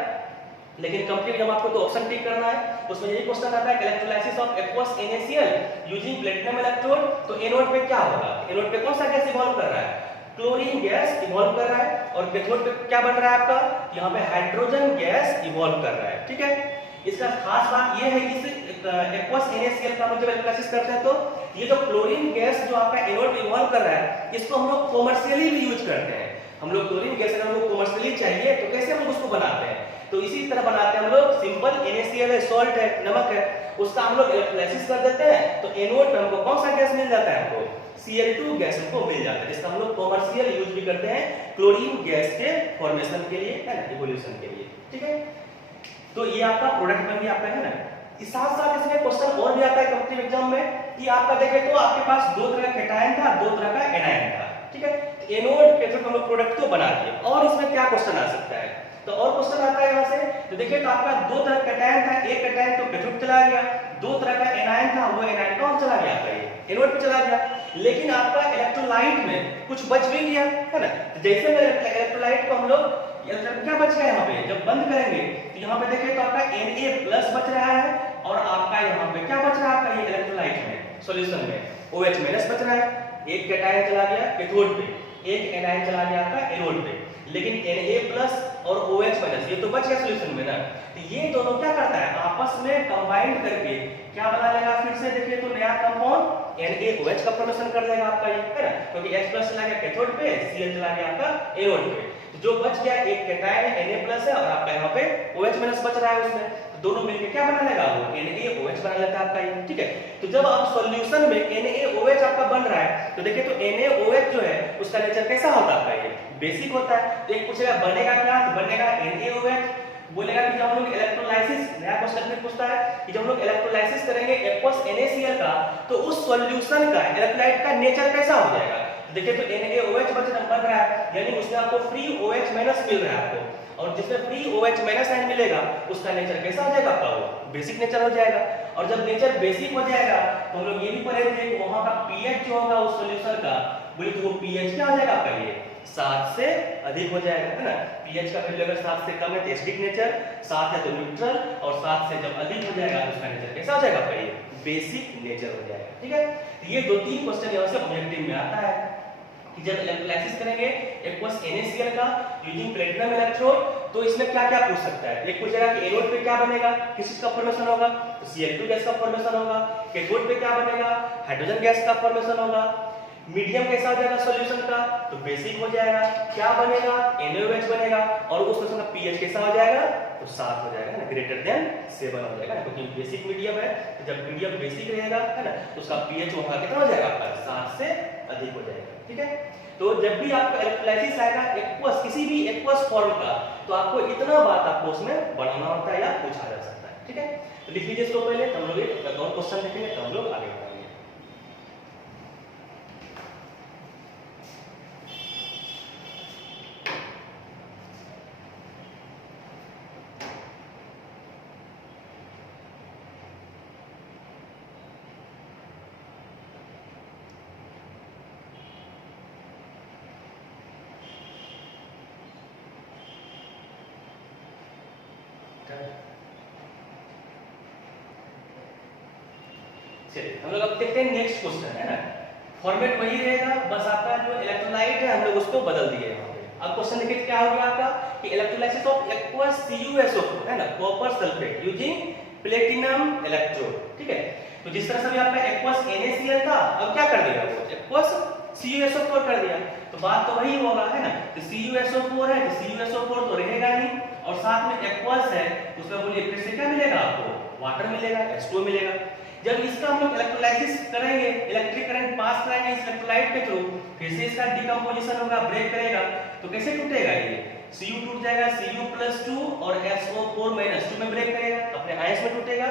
लेकिन कंप्लीट जब आपको तो ऑप्शन टिक करना है, उसमें यही क्वेश्चन आता है electrolysis of aqueous NaCl using platinum electrode. तो एनोड पे क्या होगा, एनोड पे कौन सा गैस इवॉल्व कर रहा है, क्लोरीन गैस इवॉल्व कर रहा है, और कैथोड पे क्या बन रहा है आपका, यहाँ पे हाइड्रोजन गैस इवॉल्व कर रहा है। ठीक है, इसका खास बात ये है कि इस एक्वस NaCl का जब इलेक्ट्रोलाइसिस करते हैं तो ये जो क्लोरीन गैस जो आपका एनोड में इवॉल्व कर रहा है, इसको हम लोग कॉमर्शियली भी यूज करते हैं। हम लोग क्लोरीन गैस अगर हमको कॉमर्शियली चाहिए तो कैसे हम लोग उसको बनाते हैं, तो इसी तरह बनाते हैं हम लोग। सिंपल NaCl है, सॉल्ट है, नमक है, उसका हम लोग इलेक्ट्रोलाइसिस कर देते हैं, तो एनोड पे हमको कौन सा गैस मिल जाता है, हमको Cl2 गैस हमको मिल जाता है, जिसका हम लोग कॉमर्शियल यूज भी करते हैं क्लोरीन गैस के फॉर्मेशन के लिए, है ना, इवोल्यूशन के लिए। ठीक है, तो ये आपका प्रोडक्ट बन गया आपका, है ना। इस साथ साथ इसमें क्वेश्चन और भी आता है कॉम्पिटिटिव एग्जाम में कि आपका देखे तो आपके पास 2 तरह का कैटायन था, 2 तरह का एनायन था। ठीक है, एनोड कैथोड हम लोग प्रोडक्ट को बना दिए, और इसमें क्या क्वेश्चन आ सकता है, तो और क्वेश्चन आता है यहाँ से। तो देखिए तो आपका 2 तरह का कैटायन था, एक कैटायन तो कैथोड चला गया, 2 तरह का एनायन था, वो एनायन कौन चला गया आपका, ये एनोड पे चला गया। लेकिन आपका इलेक्ट्रोलाइट में कुछ बच भी गया, है ना। तो जैसे में इलेक्ट्रोलाइट को हम लोग क्या बच गया यहाँ पे, जब बंद करेंगे तो यहाँ पे देखिए तो आपका Na+ बच रहा है, और आपका यहाँ पे क्या बच रहा है आपका, ये इलेक्ट्रोलाइट में सॉल्यूशन में OH- बच रहा है। एक कैटायन चला गया कैथोड पे, एक एनायन चला गया आपका एनोड पे, लेकिन Na+ और OH- ये तो बच गया सॉल्यूशन में ना। तो ये दोनों क्या करता है, आपस में कंबाइंड करके क्या बना लेगा, फिर से देखिए तो नया कंपाउंड NaOH का फॉर्मेशन कर देगा आपका, ये है ना, क्योंकि H+ चला गया कैथोड पे, Cl चला गया आपका एनोड पे। तो जो बच गया एक कैटायन Na+ है, और आपका यहाँ पे OH- बच रहा है उसमें, तो दोनों मिलके क्या बना लेगा, वो NaOH बना लेता है आपका ये। ठीक है, तो जब आप सॉल्यूशन में NaOH आपका बन रहा है, तो देखिए तो NaOH जो है उसका नेचर कैसा होता है, ये बेसिक होता है। तो एक पूछेगा बनेगा क्या, तो बनेगा NaOH। बोलेगा कि जब हम लोग इलेक्ट्रोलाइसिस, नया क्वेश्चन में पूछता है कि जब हम लोग इलेक्ट्रोलाइसिस करेंगे एक्वस NaCl का, तो उस सॉल्यूशन का इलेक्ट्रोलाइट का नेचर कैसा हो जाएगा। तो देखिए तो NaOH बन रहा है, यानी उसमें आपको फ्री OH- मिल रहा है आपको, और जिसमें फ्री OH- मिलेगा उसका नेचर कैसा हो जाएगा आपका, वो बेसिक नेचर हो जाएगा। और जब नेचर बेसिक हो जाएगा तो हम लोग ये भी पढ़े थे कि वहां का pH जो होगा उस सॉल्यूशन का, बोले तो वो pH क्या हो जाएगा आपका, ये 7 से अधिक हो जाएगा, है ना। pH का वैल्यू अगर 7 से कम है तो एसिडिक नेचर, 7 है तो न्यूट्रल, और 7 से जब अधिक हो जाएगा तो उसका नेचर कैसा हो जाएगा आपका, ये बेसिक नेचर हो जाएगा। ठीक है, तो ये 2-3 क्वेश्चन यहाँ से ऑब्जेक्टिव में आता है कि जब इलेक्ट्रोलाइसिस करेंगे एक्वस NaCl का यूजिंग प्लैटिनम इलेक्ट्रोड, तो इसमें क्या क्या पूछ सकता है। एक पूछेगा कि एनोड पे क्या बनेगा, किस चीज का फॉर्मेशन होगा, तो Cl2 गैस का फॉर्मेशन होगा। कैथोड पे क्या बनेगा, हाइड्रोजन गैस का फॉर्मेशन होगा। मीडियम कैसा हो जाएगा सॉल्यूशन का, तो बेसिक हो जाएगा। क्या बनेगा, NaOH बनेगा, और उस सॉल्यूशन का pH कैसा हो जाएगा, तो 7 हो जाएगा ना, ग्रेटर देन 7 हो जाएगा, क्योंकि बेसिक मीडियम है। तो जब मीडियम बेसिक रहेगा, है ना, तो उसका pH वहां कितना हो जाएगा आपका, 7 से अधिक हो जाएगा। ठीक है, तो जब भी आपका इलेक्ट्रोलाइसिस आएगा एक्वस, किसी भी एक्वस फॉर्म का, तो आपको इतना बात आपको उसमें बढ़ाना होता है या पूछा जा सकता है। ठीक है, तो लिख लीजिए इसको पहले, तो हम लोग एक और क्वेश्चन देखेंगे, तो हम लोग आगे बढ़ेंगे। चलिए हम लोग अब देखते हैं नेक्स्ट क्वेश्चन, है ना। फॉर्मेट वही रहेगा, बस आपका जो इलेक्ट्रोलाइट है हम लोग उसको बदल दिए यहाँ पे। अब क्वेश्चन देखिए क्या हो गया आपका कि इलेक्ट्रोलाइसिस ऑफ एक्वस CuSO4, है ना, copper sulphate using platinum electrode. ठीक है, तो जिस तरह से भी आपका एक्वस NaCl था, अब क्या कर देगा वो एक्वस CuSO4 कर दिया। तो बात तो वही होगा, है ना। तो CuSO4 है तो CuSO4 तो रहेगा ही, और साथ में एक्वस है तो उसका बोलिए फिर से क्या मिलेगा आपको, वाटर मिलेगा, H2O मिलेगा। जब इसका हम लोग इलेक्ट्रोलाइसिस करेंगे, इलेक्ट्रिक करंट पास कराएंगे इस इलेक्ट्रोलाइट के थ्रू, फिर से इसका डिकम्पोजिशन होगा, ब्रेक करेगा, तो कैसे टूटेगा ये, Cu टूट जाएगा, Cu+2 और SO4 -2 में ब्रेक करेगा, अपने आयंस में टूटेगा।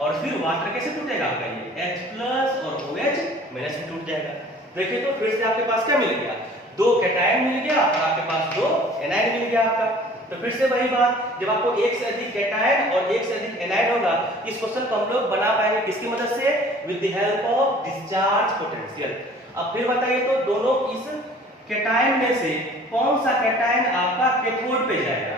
और फिर वाटर कैसे टूटेगा आपका, ये H+ और OH- में टूट जाएगा। देखिए तो फिर से आपके पास क्या मिल गया, 2 कैटायन मिल गया और आपके पास 2 एनायन मिल गया आपका। तो फिर से वही बात, जब आपको एक से अधिक कैटायन और एक से अधिक एनायन होगा, इस क्वेश्चन को हम लोग बना पाएंगे किसकी मदद से, with the help of discharge potential. अब फिर बताइए तो दोनों इस कैटायन में से कौन सा कैटायन आपका कैथोड पे जाएगा,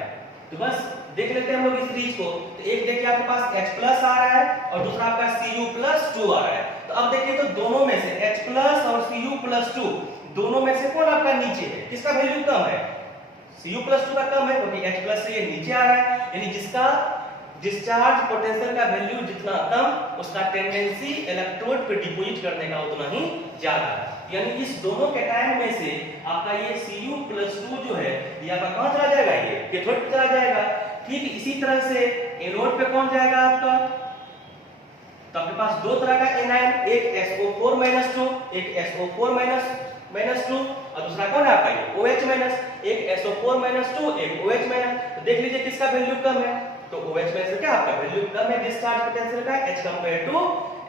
तो बस देख लेते हैं हम लोग इस सीरीज को। तो एक देखिए आपके पास H+ आ रहा है और दूसरा आपका Cu+2 आ रहा है। तो अब देखिए तो दोनों में से H+ और Cu+2 दोनों में से कौन आपका नीचे है, किसका वैल्यू कम है, Cu+2 का कम है, क्योंकि H+ से ये नीचे आ रहा है, यानी जिसका डिस्चार्ज पोटेंशियल का वैल्यू जितना कम, उसका टेंडेंसी इलेक्ट्रोड पे डिपॉजिट करने का उतना ही ज्यादा है। यानी इस दोनों कैटायन में से आपका ये Cu+2 जो है ये आपका कहां चला जाएगा, ये कैथोड पे चला जाएगा। ठीक इसी तरह से एनोड पे कौन जाएगा आपका, तो आपके पास दो तरह का एनायन, एक SO4 -2, एक SO4 -2 और दूसरा कौन है आपका ये OH-, एक SO4 -2, एक OH-। तो देख लीजिए किसका वैल्यू कम है, तो OH में से क्या आपका वैल्यू कम है डिस्चार्ज पोटेंशियल का, H compare to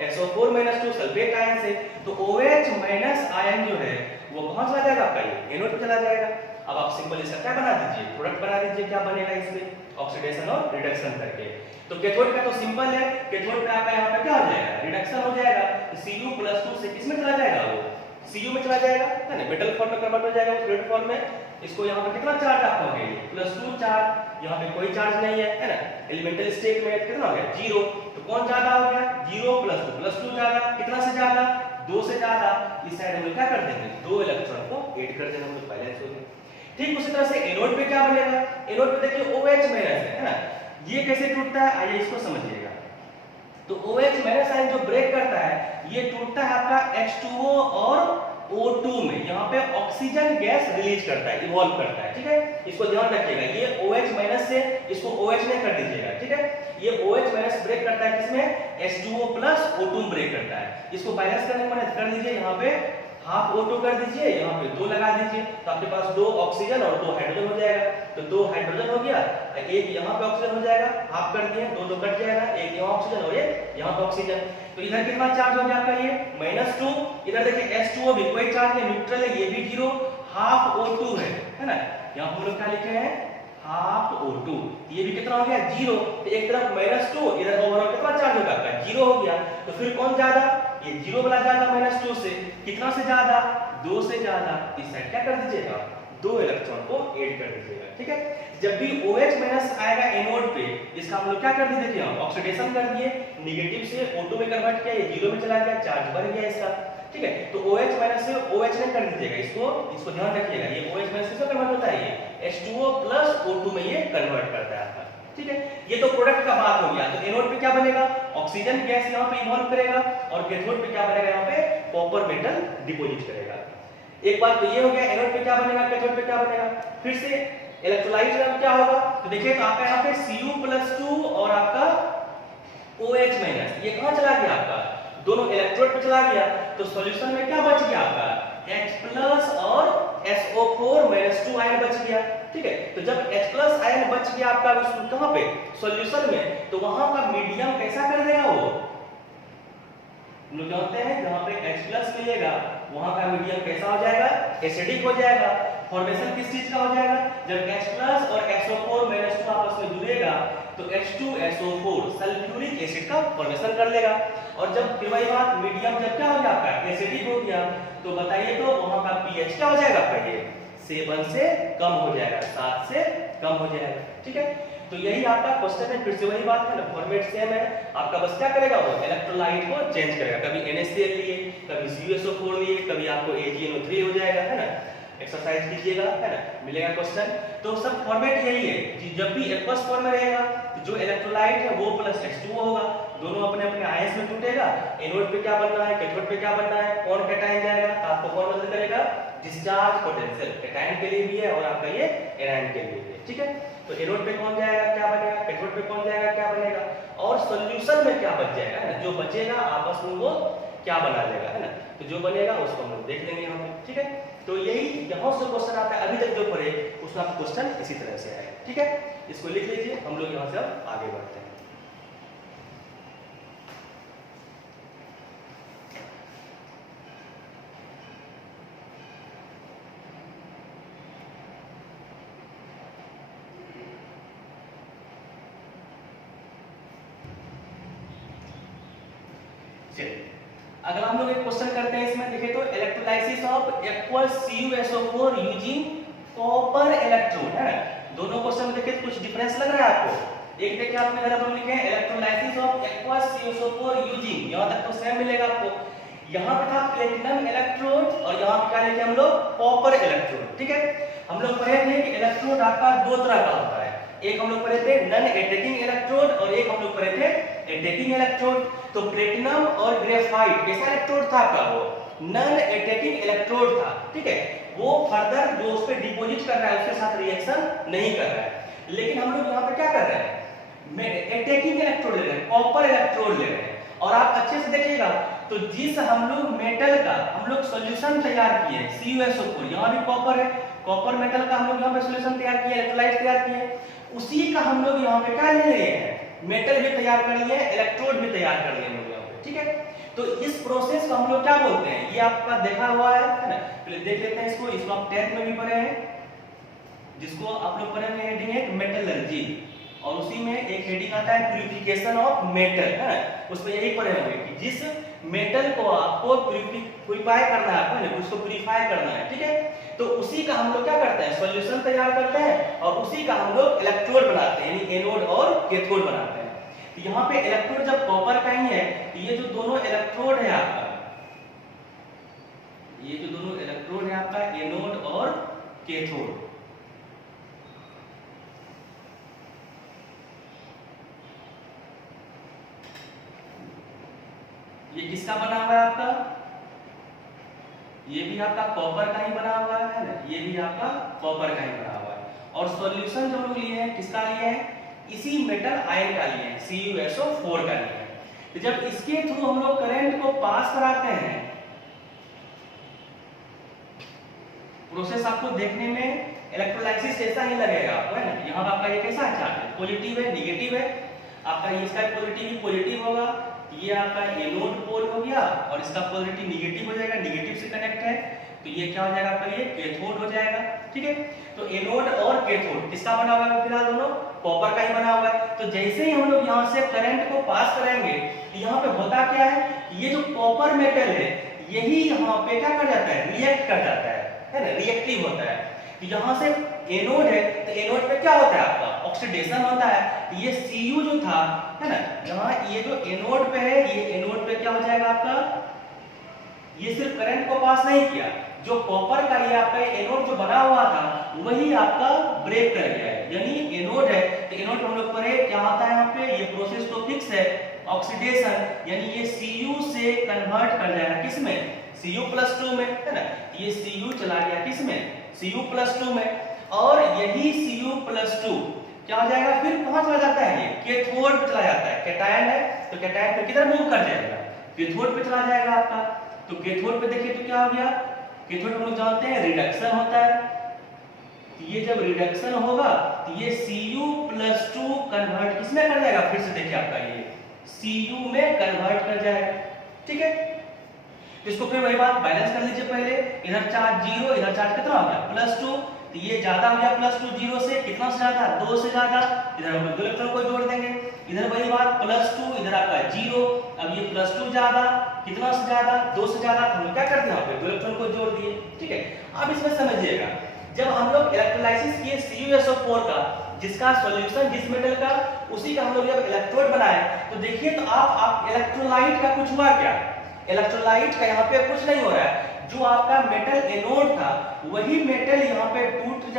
SO4 -2 sulphate ion से। तो OH- आयन जो है वो कहां चला जाएगा आपका, ये एनोड पे चला जाएगा। अब आप सिंपल इसका क्या बना दीजिए, प्रोडक्ट बना दीजिए, क्या बनेगा इसमें, ऑक्सीडेशन और रिडक्शन करके। तो कैथोड का तो सिंपल है, कैथोड पे आपका यहाँ पे क्या हो जाएगा, रिडक्शन हो जाएगा। तो Cu+2 से किसमें चला जाएगा, वो Cu में चला जाएगा, है ना, मेटल फॉर्म में कन्वर्ट हो जाएगा फ्लूइड फॉर्म में। इसको यहाँ पे कितना चार्ज आपका हो गया, +2 चार्ज, यहाँ पे कोई चार्ज नहीं है ना, एलिमेंटल स्टेट में कितना हो गया 0। तो कौन ज्यादा हो गया, 0+2 ज्यादा, कितना से ज्यादा, 2 से ज्यादा। इस साइड में क्या कर देंगे, 2 इलेक्ट्रॉन को ऐड कर देना, हम लोग बैलेंस हो गए। ठीक उसी तरह से एनोड पे क्या बनेगा, एनोड पे देखिए OH- है ना, ये कैसे टूटता है, आइए इसको समझिएगा। तो OH- आयन जो ब्रेक करता है ये टूटता है आपका H2O और O2 में, यहाँ पे ऑक्सीजन गैस रिलीज करता है, इवॉल्व करता है, ठीक है, इसको ध्यान रखिएगा। ये OH- से इसको OH में कर दीजिएगा, ठीक है, ये OH- ब्रेक करता है किसमें, H2O+ O2 ब्रेक करता है। इसको बैलेंस करने में कर दीजिए, यहाँ पे हाफ O2 कर दीजिए, यहाँ पे 2 लगा दीजिए, तो आपके पास 2 ऑक्सीजन और 2 हाइड्रोजन हो जाएगा। तो 2 हाइड्रोजन हो गया, एक यहाँ पे ऑक्सीजन हो जाएगा, हाफ कर दिए, 2 कट जाएगा, एक यहाँ ऑक्सीजन और एक यहाँ पे ऑक्सीजन। तो इधर कितना चार्ज हो गया आपका, ये -2, इधर देखिए H2O भी कोई चार्ज नहीं, न्यूट्रल है, ये भी 0, हाफ O2 है ना, यहाँ हम लोग क्या लिखे हैं, हाफ O2, ये भी कितना हो गया 0। तो एक तरफ -2, इधर ओवरऑल कितना चार्ज होगा आपका 0 हो गया। तो फिर कौन ज्यादा, ये 0 वाला ज्यादा -2 से, कितना से ज्यादा, 2 से ज्यादा। इस साइड क्या कर दीजिएगा, 2 इलेक्ट्रॉन को ऐड कर दीजिएगा, ठीक है। जब भी OH- आएगा एनोड पे, इसका हम लोग क्या कर दिए, देखिए ऑक्सीडेशन कर दिए, नेगेटिव से O2 में कन्वर्ट किया, ये 0 में चला गया, चार्ज बढ़ गया इसका, ठीक है। तो OH- से OH नहीं कर दीजिएगा, इसको ध्यान रखिएगा, ये OH- से कन्वर्ट होता है, ये H2O+ O2 में ये कन्वर्ट करता है आपका, ठीक है। ये तो प्रोडक्ट का बात हो गया। तो एनोड पे क्या बनेगा, ऑक्सीजन गैस यहाँ पे इवॉल्व करेगा, और कैथोड पे क्या बनेगा, यहाँ पे कॉपर मेटल डिपॉजिट करेगा। एक बात तो ये हो गया, एनोड पे क्या बनेगा, कैथोड पे क्या बनेगा। फिर से इलेक्ट्रोलाइट में क्या होगा, तो देखिए तो आपका यहाँ पे Cu+2 और आपका OH-, ये कहां चला गया आपका, दोनों इलेक्ट्रोड पे चला गया। तो सॉल्यूशन में क्या बच गया आपका, H+ और SO4- आयन बच गया, ठीक है। तो जब H+ आयन बच गया आपका कहां पे, सॉल्यूशन में, तो वहां का मीडियम कैसा कर देगा, वो लोग जानते हैं जहां पे H+ मिलेगा वहां का मीडियम कैसा हो जाएगा, एसिडिक हो जाएगा। फॉर्मेशन किस चीज का हो जाएगा, जब H+ और SO4- आपस में जुड़ेगा तो H2SO4 सल्फ्यूरिक एसिड का फॉर्मेशन कर लेगा। और जब फिर वही बात, मीडियम जब क्या हो गया आपका, एसिडिक हो गया, तो बताइए तो वहां का pH क्या हो जाएगा आपका, ये 7 से कम हो जाएगा, 7 से कम हो जाएगा, ठीक है। तो यही आपका क्वेश्चन है, फिर से वही बात है ना, फॉर्मेट सेम है, आपका बस क्या करेगा, वो इलेक्ट्रोलाइट को चेंज करेगा, कभी NaCl लिए, कभी CuSO4 लिए, कभी आपको AgNO3 हो जाएगा, है ना। एक्सरसाइज कीजिएगा, है ना, मिलेगा क्वेश्चन। तो सब फॉर्मेट यही है कि जब भी एक्वस फॉर्म में रहेगा तो जो इलेक्ट्रोलाइट है वो प्लस H2O होगा, दोनों अपने अपने आयंस में टूटेगा, एनोड पे क्या बनना है, कैथोड पे क्या बनना है, कौन कैटायन जाएगा, तो आपको कौन बदल करेगा, डिस्चार्ज पोटेंशियल कैटायन के लिए भी है और आपका ये एनायन के लिए भी है, ठीक है। तो एनोड पे कौन जाएगा, क्या बनेगा, कैथोड पे कौन जाएगा, क्या बनेगा, और सॉल्यूशन में क्या बच जाएगा, है ना, जो बचेगा आपस में वो क्या बना लेगा, है ना, तो जो बनेगा उसको हम लोग देख लेंगे यहाँ पे, ठीक है। तो यही यहाँ से क्वेश्चन आता है, अभी तक जो पढ़े उसमें आपको क्वेश्चन इसी तरह से आएगा, ठीक है। इसको लिख लीजिए, हम लोग यहाँ से अब आगे बढ़ते हैं। अगला हम लोग एक क्वेश्चन करते हैं, इसमें देखें तो electrolysis of aqueous CuSO4 using copper electrode, है ना। दोनों क्वेश्चन में देखें तो कुछ डिफरेंस लग रहा है आपको। एक देखिए आपने इधर हम लिखे हैं electrolysis of aqueous CuSO4 using, यहां तक तो सेम मिलेगा आपको। यहां पे था प्लेटिनम इलेक्ट्रोड और यहां पे क्या लिखे हम लोग, कॉपर इलेक्ट्रोड, ठीक है। हम लोग पढ़े थे कि इलेक्ट्रोड आपका दो तरह का होता है, एक हम लोग पढ़े थे नॉन अटैकिंग इलेक्ट्रोड और एक हम लोग पढ़े थे अटैकिंग इलेक्ट्रोड। तो प्लेटिनम और ग्रेफाइट कैसा इलेक्ट्रोड था आपका, वो नॉन अटैकिंग इलेक्ट्रोड था, ठीक है। वो फर्दर जो उस पे डिपॉजिट कर रहा है उसके साथ रिएक्शन नहीं कर रहा है। लेकिन हम लोग यहाँ पे क्या कर रहे हैं, अटैकिंग इलेक्ट्रोड ले रहे हैं, कॉपर इलेक्ट्रोड ले रहे हैं। और आप अच्छे से देखिएगा तो जिस हम लोग मेटल का हम लोग सॉल्यूशन तैयार किए CuSO4, यहाँ भी कॉपर है, कॉपर मेटल का हम लोग यहाँ पे सॉल्यूशन तैयार किया, इलेक्ट्रोलाइट तैयार किए, उसी का हम लोग यहाँ पे क्या ले रहे हैं, मेटल भी तैयार कर लिए, इलेक्ट्रोड भी तैयार कर लिए हम लोग यहाँ पे, ठीक है। तो इस प्रोसेस को हम लोग क्या बोलते हैं, ये आपका देखा हुआ है ना, पहले देख लेते हैं इसको आप 10th में भी पढ़े हैं, जिसको आप लोग पढ़े हैं हेडिंग है मेटलर्जी, और उसी में एक हेडिंग आता है प्यूरिफिकेशन ऑफ मेटल, है ना। उसमें यही पढ़े होंगे कि जिस मेटल को आपको प्यूरिफाई करना है, आपको उसको प्यूरिफाई करना है, ठीक है। तो उसी का हम लोग क्या करते हैं, सॉल्यूशन तैयार करते हैं और उसी का हम लोग इलेक्ट्रोड बनाते हैं, यानी एनोड और कैथोड बनाते हैं। तो यहाँ पे इलेक्ट्रोड जब कॉपर का ही है तो ये जो दोनों इलेक्ट्रोड है आपका, ये जो दोनों इलेक्ट्रोड है आपका एनोड और कैथोड, ये किसका बना हुआ है आपका, ये भी आपका कॉपर का ही बना हुआ है ना, ये भी आपका कॉपर का ही बना हुआ है। और सॉल्यूशन जो लोग लिए हैं किसका लिए हैं, इसी मेटल आयन का लिए हैं, CuSO4 का लिए हैं। तो जब इसके थ्रू हम लोग करंट को पास कराते हैं, प्रोसेस आपको देखने में इलेक्ट्रोलाइसिस जैसा ही लगेगा आपको, है ना। यहाँ आपका ये कैसा है चार्ज, पॉजिटिव है निगेटिव है, आपका ये इसका पॉजिटिव होगा, ये आपका एनोड पोल हो गया और इसका पॉजिटिव निगेटिव हो जाएगा, निगेटिव से कनेक्ट है, तो ये क्या हो जाएगा आपका, ये कैथोड हो जाएगा, ठीक है। तो एनोड और कैथोड किसका बना हुआ है, फिलहाल दोनों कॉपर का ही बना हुआ है। तो जैसे ही हम लोग यहाँ से करंट को पास करेंगे, यहाँ पे होता क्या है, ये जो कॉपर मेटल है यही यहाँ पे क्या कर जाता है, रिएक्ट कर जाता है ना, रिएक्टिव होता है। तो यहाँ से एनोड है तो एनोड पे क्या होता है आपका, ऑक्सीडेशन होता है। तो ये Cu जो था, है ना, यहाँ ये जो एनोड पे है, ये एनोड पे क्या हो जाएगा आपका, ये सिर्फ करंट को पास नहीं किया, जो कॉपर का ये आपका एनोड जो बना हुआ था वही आपका ब्रेक कर गया है, यानी एनोड है तो एनोड हम लोग पढ़े क्या होता है यहाँ पे, ये प्रोसेस तो फिक्स है, ऑक्सीडेशन, यानी ये Cu से कन्वर्ट कर जाएगा किसमें, Cu+2 में, है ना। ये Cu चला गया किसमें, Cu+2 में, और यही Cu+2 क्या हो जाएगा, फिर कहां चला जाता है, ये कैथोड पे चला जाता है, कैटायन है तो कैटायन पे किधर मूव कर जाएगा, कैथोड पे चला जाएगा आपका। तो कैथोड पे देखिए तो क्या हो गया, कैथोड हम लोग जानते हैं रिडक्शन होता है, तो ये जब रिडक्शन होगा तो ये Cu+2 कन्वर्ट किसमें कर जाएगा, फिर से देखिए आपका ये Cu में कन्वर्ट कर जाएगा, ठीक है। तो इसको फिर वही बात बैलेंस कर लीजिए, पहले इधर चार्ज 0, इधर चार्ज कितना हो गया +2, तो ये ज्यादा हो गया +2 0 से, कितना से ज्यादा, 2 से ज्यादा, इधर हम लोग दो इलेक्ट्रॉन को जोड़ देंगे, इधर वही बात +2, इधर आपका 0, अब ये +2 ज्यादा, कितना से ज्यादा, 2 से ज्यादा, तो हम क्या कर दिया यहाँ पे दो इलेक्ट्रॉन को जोड़ दिए, ठीक है। अब इसमें समझिएगा, जब हम लोग इलेक्ट्रोलाइसिस किए CuSO4 का, जिसका सॉल्यूशन जिस मेटल का उसी का हम लोग जब इलेक्ट्रोड बनाए, तो देखिए तो आप इलेक्ट्रोलाइट का कुछ हुआ क्या, इलेक्ट्रोलाइट का यहाँ पे कुछ नहीं हो रहा है, जो आपका मेटल एनोड था वही मेटल यहाँ पे टूट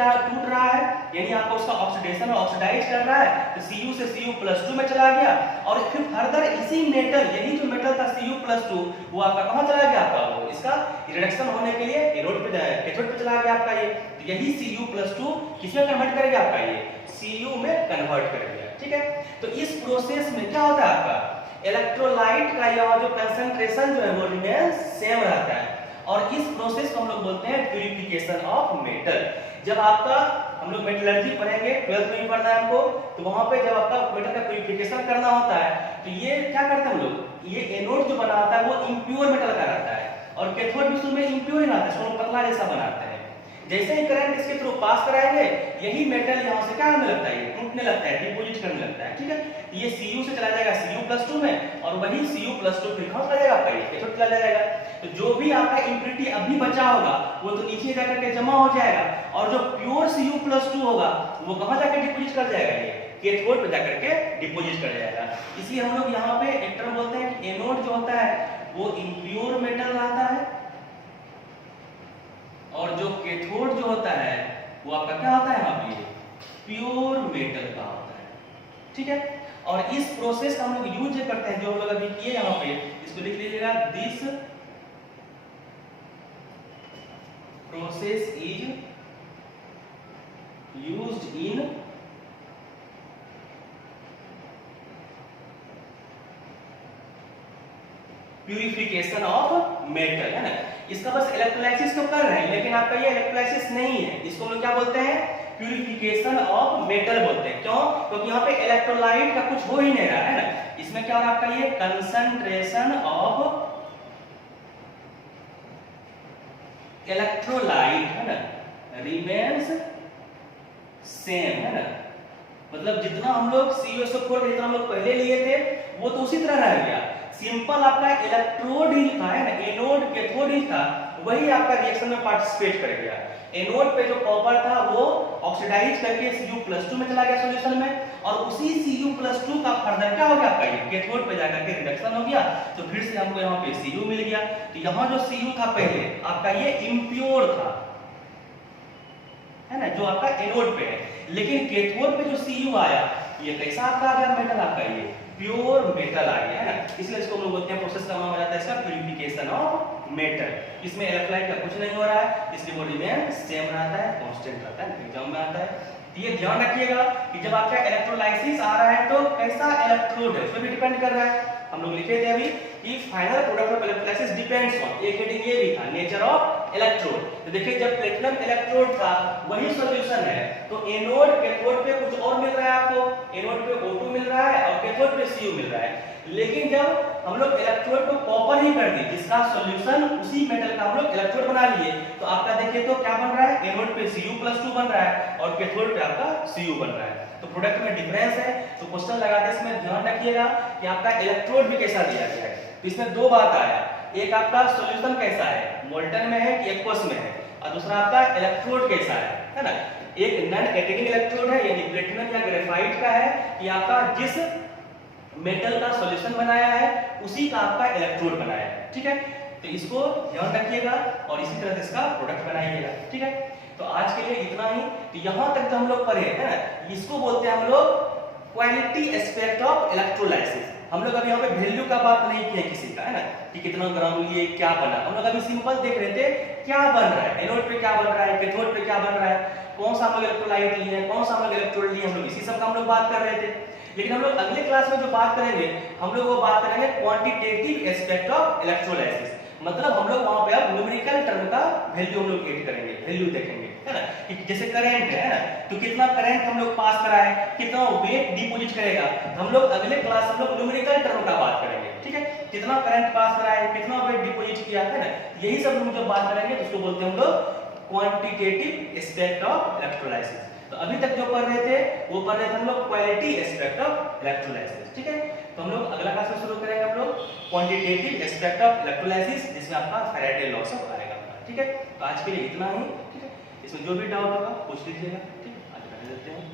रहा है, यानी आपका उसका ऑक्सीडेशन और ऑक्सीडाइज कर रहा है, तो Cu से Cu+2 में चला गया, और फिर फर्दर इसी मेटल, यही जो मेटल था Cu+2, वो आपका कहां चला गया, आपका वो इसका रिडक्शन होने के लिए एनोड पे कैथोड पे चला गया आपका ये। तो यही Cu+2 किसमें कन्वर्ट करेगा, आपका ये Cu में कन्वर्ट करेगा, ठीक है। तो इस प्रोसेस में क्या होता है, आपका इलेक्ट्रोलाइट का यहाँ जो कंसंट्रेशन जो है वो रिमेन सेम रहता है, और इस प्रोसेस को हम लोग बोलते हैं प्यूरिफिकेशन ऑफ मेटल। जब आपका हम लोग मेटलर्जी पढ़ेंगे 12th में ही पढ़ना है हमको, तो वहां पे जब आपका मेटल का प्यूरिफिकेशन करना होता है, तो ये क्या करते हैं हम लोग, ये एनोड जो बना होता है वो इम्प्योर मेटल का रहता है, और कैथोड भी उसमें इम्प्योर ही रहता है, इसको पतला जैसा बनाते हैं। जैसे ही करंट इसके थ्रू पास कराएंगे, यही मेटल यहाँ से क्या होने लगता है, टूटने लगता है, डिपोजिट करने लगता है, ठीक है। ये Cu से चला जाएगा Cu+2 में, और वही Cu+2 फिर कहां चला जाएगा, आपका ये कैथोड चला जाएगा। तो जो भी आपका इम्प्योरिटी अभी बचा होगा वो तो नीचे जाकर के जमा हो जाएगा, और जो प्योर Cu+2 होगा वो कहां जाकर डिपोजिट कर जाएगा, ये कैथोड पे जाकर के डिपोजिट कर जाएगा। इसलिए हम लोग यहाँ पे एक टर्म बोलते हैं कि एनोड जो होता है वो इम्प्योर मेटल रहता है, और जो कैथोड जो होता है वो आपका क्या होता है, यहाँ पे प्योर मेटल का होता है, ठीक है। और इस प्रोसेस का हम लोग यूज करते हैं, जो हम लोग अभी किए यहाँ पे, इसको लिख लीजिएगा, this process is used in purification of metal, है ना। इसका बस इलेक्ट्रोलाइसिस तो कर रहे हैं, लेकिन आपका ये इलेक्ट्रोलाइसिस नहीं है, इसको हम लोग क्या बोलते हैं, प्यूरिफिकेशन ऑफ मेटल बोलते हैं। क्यों? क्योंकि यहाँ पे इलेक्ट्रोलाइट का कुछ हो ही नहीं रहा है ना, इसमें क्या हो रहा है, आपका ये कंसंट्रेशन ऑफ इलेक्ट्रोलाइट, है ना, रिमेन्स सेम, है ना। मतलब जितना हम लोग CuSO4 जितना हम लोग पहले लिए थे वो तो उसी तरह रह गया, सिंपल आपका इलेक्ट्रोड ही था, है ना, एनोड कैथोड ही था, वही आपका रिएक्शन में पार्टिसिपेट कर गया। एनोड पे जो कॉपर था वो ऑक्सीडाइज करके Cu+2 में चला गया सॉल्यूशन में, और उसी Cu+2 का फर्दर क्या हो गया, आपका ये कैथोड पे जाकर के रिडक्शन हो गया, तो फिर से हमको यहाँ पे Cu मिल गया। तो यहाँ जो Cu था पहले आपका ये इम्प्योर था, है ना, जो आपका एनोड पे है, लेकिन कैथोड पे जो Cu आया ये कैसा आपका आ गया, मेटल आपका ये प्योर मेटल आ गया, है ना। इसलिए इसको हम लोग बोलते हैं, प्रोसेस का नाम हो जाता है इसका प्यूरिफिकेशन ऑफ मेटल। इसमें इलेक्ट्रोलाइट का कुछ नहीं हो रहा है, इसलिए बॉडी में सेम रहता है, कांस्टेंट रहता है, एग्जाम में आता है। ये ध्यान रखिएगा कि जब आपका इलेक्ट्रोलाइसिस आ रहा है तो कैसा इलेक्ट्रोड है उस पर भी डिपेंड कर रहा है। हम लोग लिखे थे अभी कि final product of electrolysis depends on, एक हेडिंग ये भी था, नेचर ऑफ इलेक्ट्रोड। तो देखिए जब प्लेटिनम इलेक्ट्रोड था वही सॉल्यूशन है, तो एनोड कैथोड पे कुछ और मिल रहा है आपको, एनोड पे O2 मिल रहा है और कैथोड पे Cu मिल रहा है। लेकिन जब हम लोग इलेक्ट्रोड को कॉपर ही कर दिए, जिसका सॉल्यूशन उसी मेटल का हम लोग इलेक्ट्रोड बना लिए, तो आपका देखिए तो क्या बन रहा है, एनोड पे Cu+2 बन रहा है और कैथोड पे आपका Cu बन रहा है। तो प्रोडक्ट में डिफरेंस है, तो क्वेश्चन लगाते इसमें ध्यान रखिएगा कि आपका इलेक्ट्रोड भी कैसा दिया गया है। तो इसमें दो बात आया, एक आपका सॉल्यूशन कैसा है, मोल्टन में है कि एक्वस में है, और दूसरा आपका इलेक्ट्रोड कैसा है ना। एक नॉन एटॉमिक इलेक्ट्रोड है, यानी प्लेटिनम या ग्रेफाइट का है, कि आपका जिस मेटल का सॉल्यूशन बनाया है उसी का आपका इलेक्ट्रोड बनाया है, ठीक है। तो इसको ध्यान रखिएगा और इसी तरह से इसका प्रोडक्ट बनाइएगा, ठीक है। तो आज के लिए इतना ही। तो यहाँ तक जो हम लोग पढ़े हैं, इसको बोलते हैं हम लोग क्वालिटी एस्पेक्ट ऑफ इलेक्ट्रोलाइसिस। हम लोग अभी यहाँ पे वैल्यू का बात नहीं किया किसी का, है ना, कि कितना ग्राम लिए, क्या बना। हम लोग अभी सिंपल देख रहे थे क्या बन रहा है, एनोड पे क्या बन रहा है, कैथोड पे क्या बन रहा है, कौन सा हम लोग इलेक्ट्रोलाइट लिए, कौन सा हम लोग इलेक्ट्रोड लिए, हम लोग इसी सब का हम लोग बात कर रहे थे। लेकिन हम लोग अगले क्लास में जो बात करेंगे, हम लोग वो बात करेंगे क्वांटिटेटिव एस्पेक्ट ऑफ इलेक्ट्रोलाइसिस। मतलब हम लोग वहां पे अब न्यूमेरिकल टर्म का वैल्यू हम लोग ऐड करेंगे, वैल्यू देखेंगे, है ना, कि जैसे करंट है ना, तो कितना करंट हम लोग पास कराए, कितना वेट डिपॉजिट करेगा। हम लोग अगले क्लास हम लोग न्यूमेरिकल टर्म का बात करेंगे, ठीक है, कितना करंट पास कराए, कितना वेट डिपॉजिट किया, है ना, यही सब हम जब बात करेंगे तो उसको बोलते हैं हम लोग क्वांटिटेटिव एस्पेक्ट ऑफ इलेक्ट्रोलाइसिस। तो अभी तक जो पढ़ रहे थे वो पढ़ रहे थे हम लोग क्वालिटी एस्पेक्ट ऑफ इलेक्ट्रोलाइसिस, ठीक है। तो हम लोग अगला क्लास में शुरू करेंगे हम लोग क्वांटिटेटिव एस्पेक्ट ऑफ इलेक्ट्रोलाइसिस, जिसमें आपका फैराडे लॉ सब आएगा, ठीक है। तो आज के लिए इतना ही, ठीक है। इसमें जो भी डाउट होगा पूछ लीजिएगा, ठीक है। आज कर देते हैं।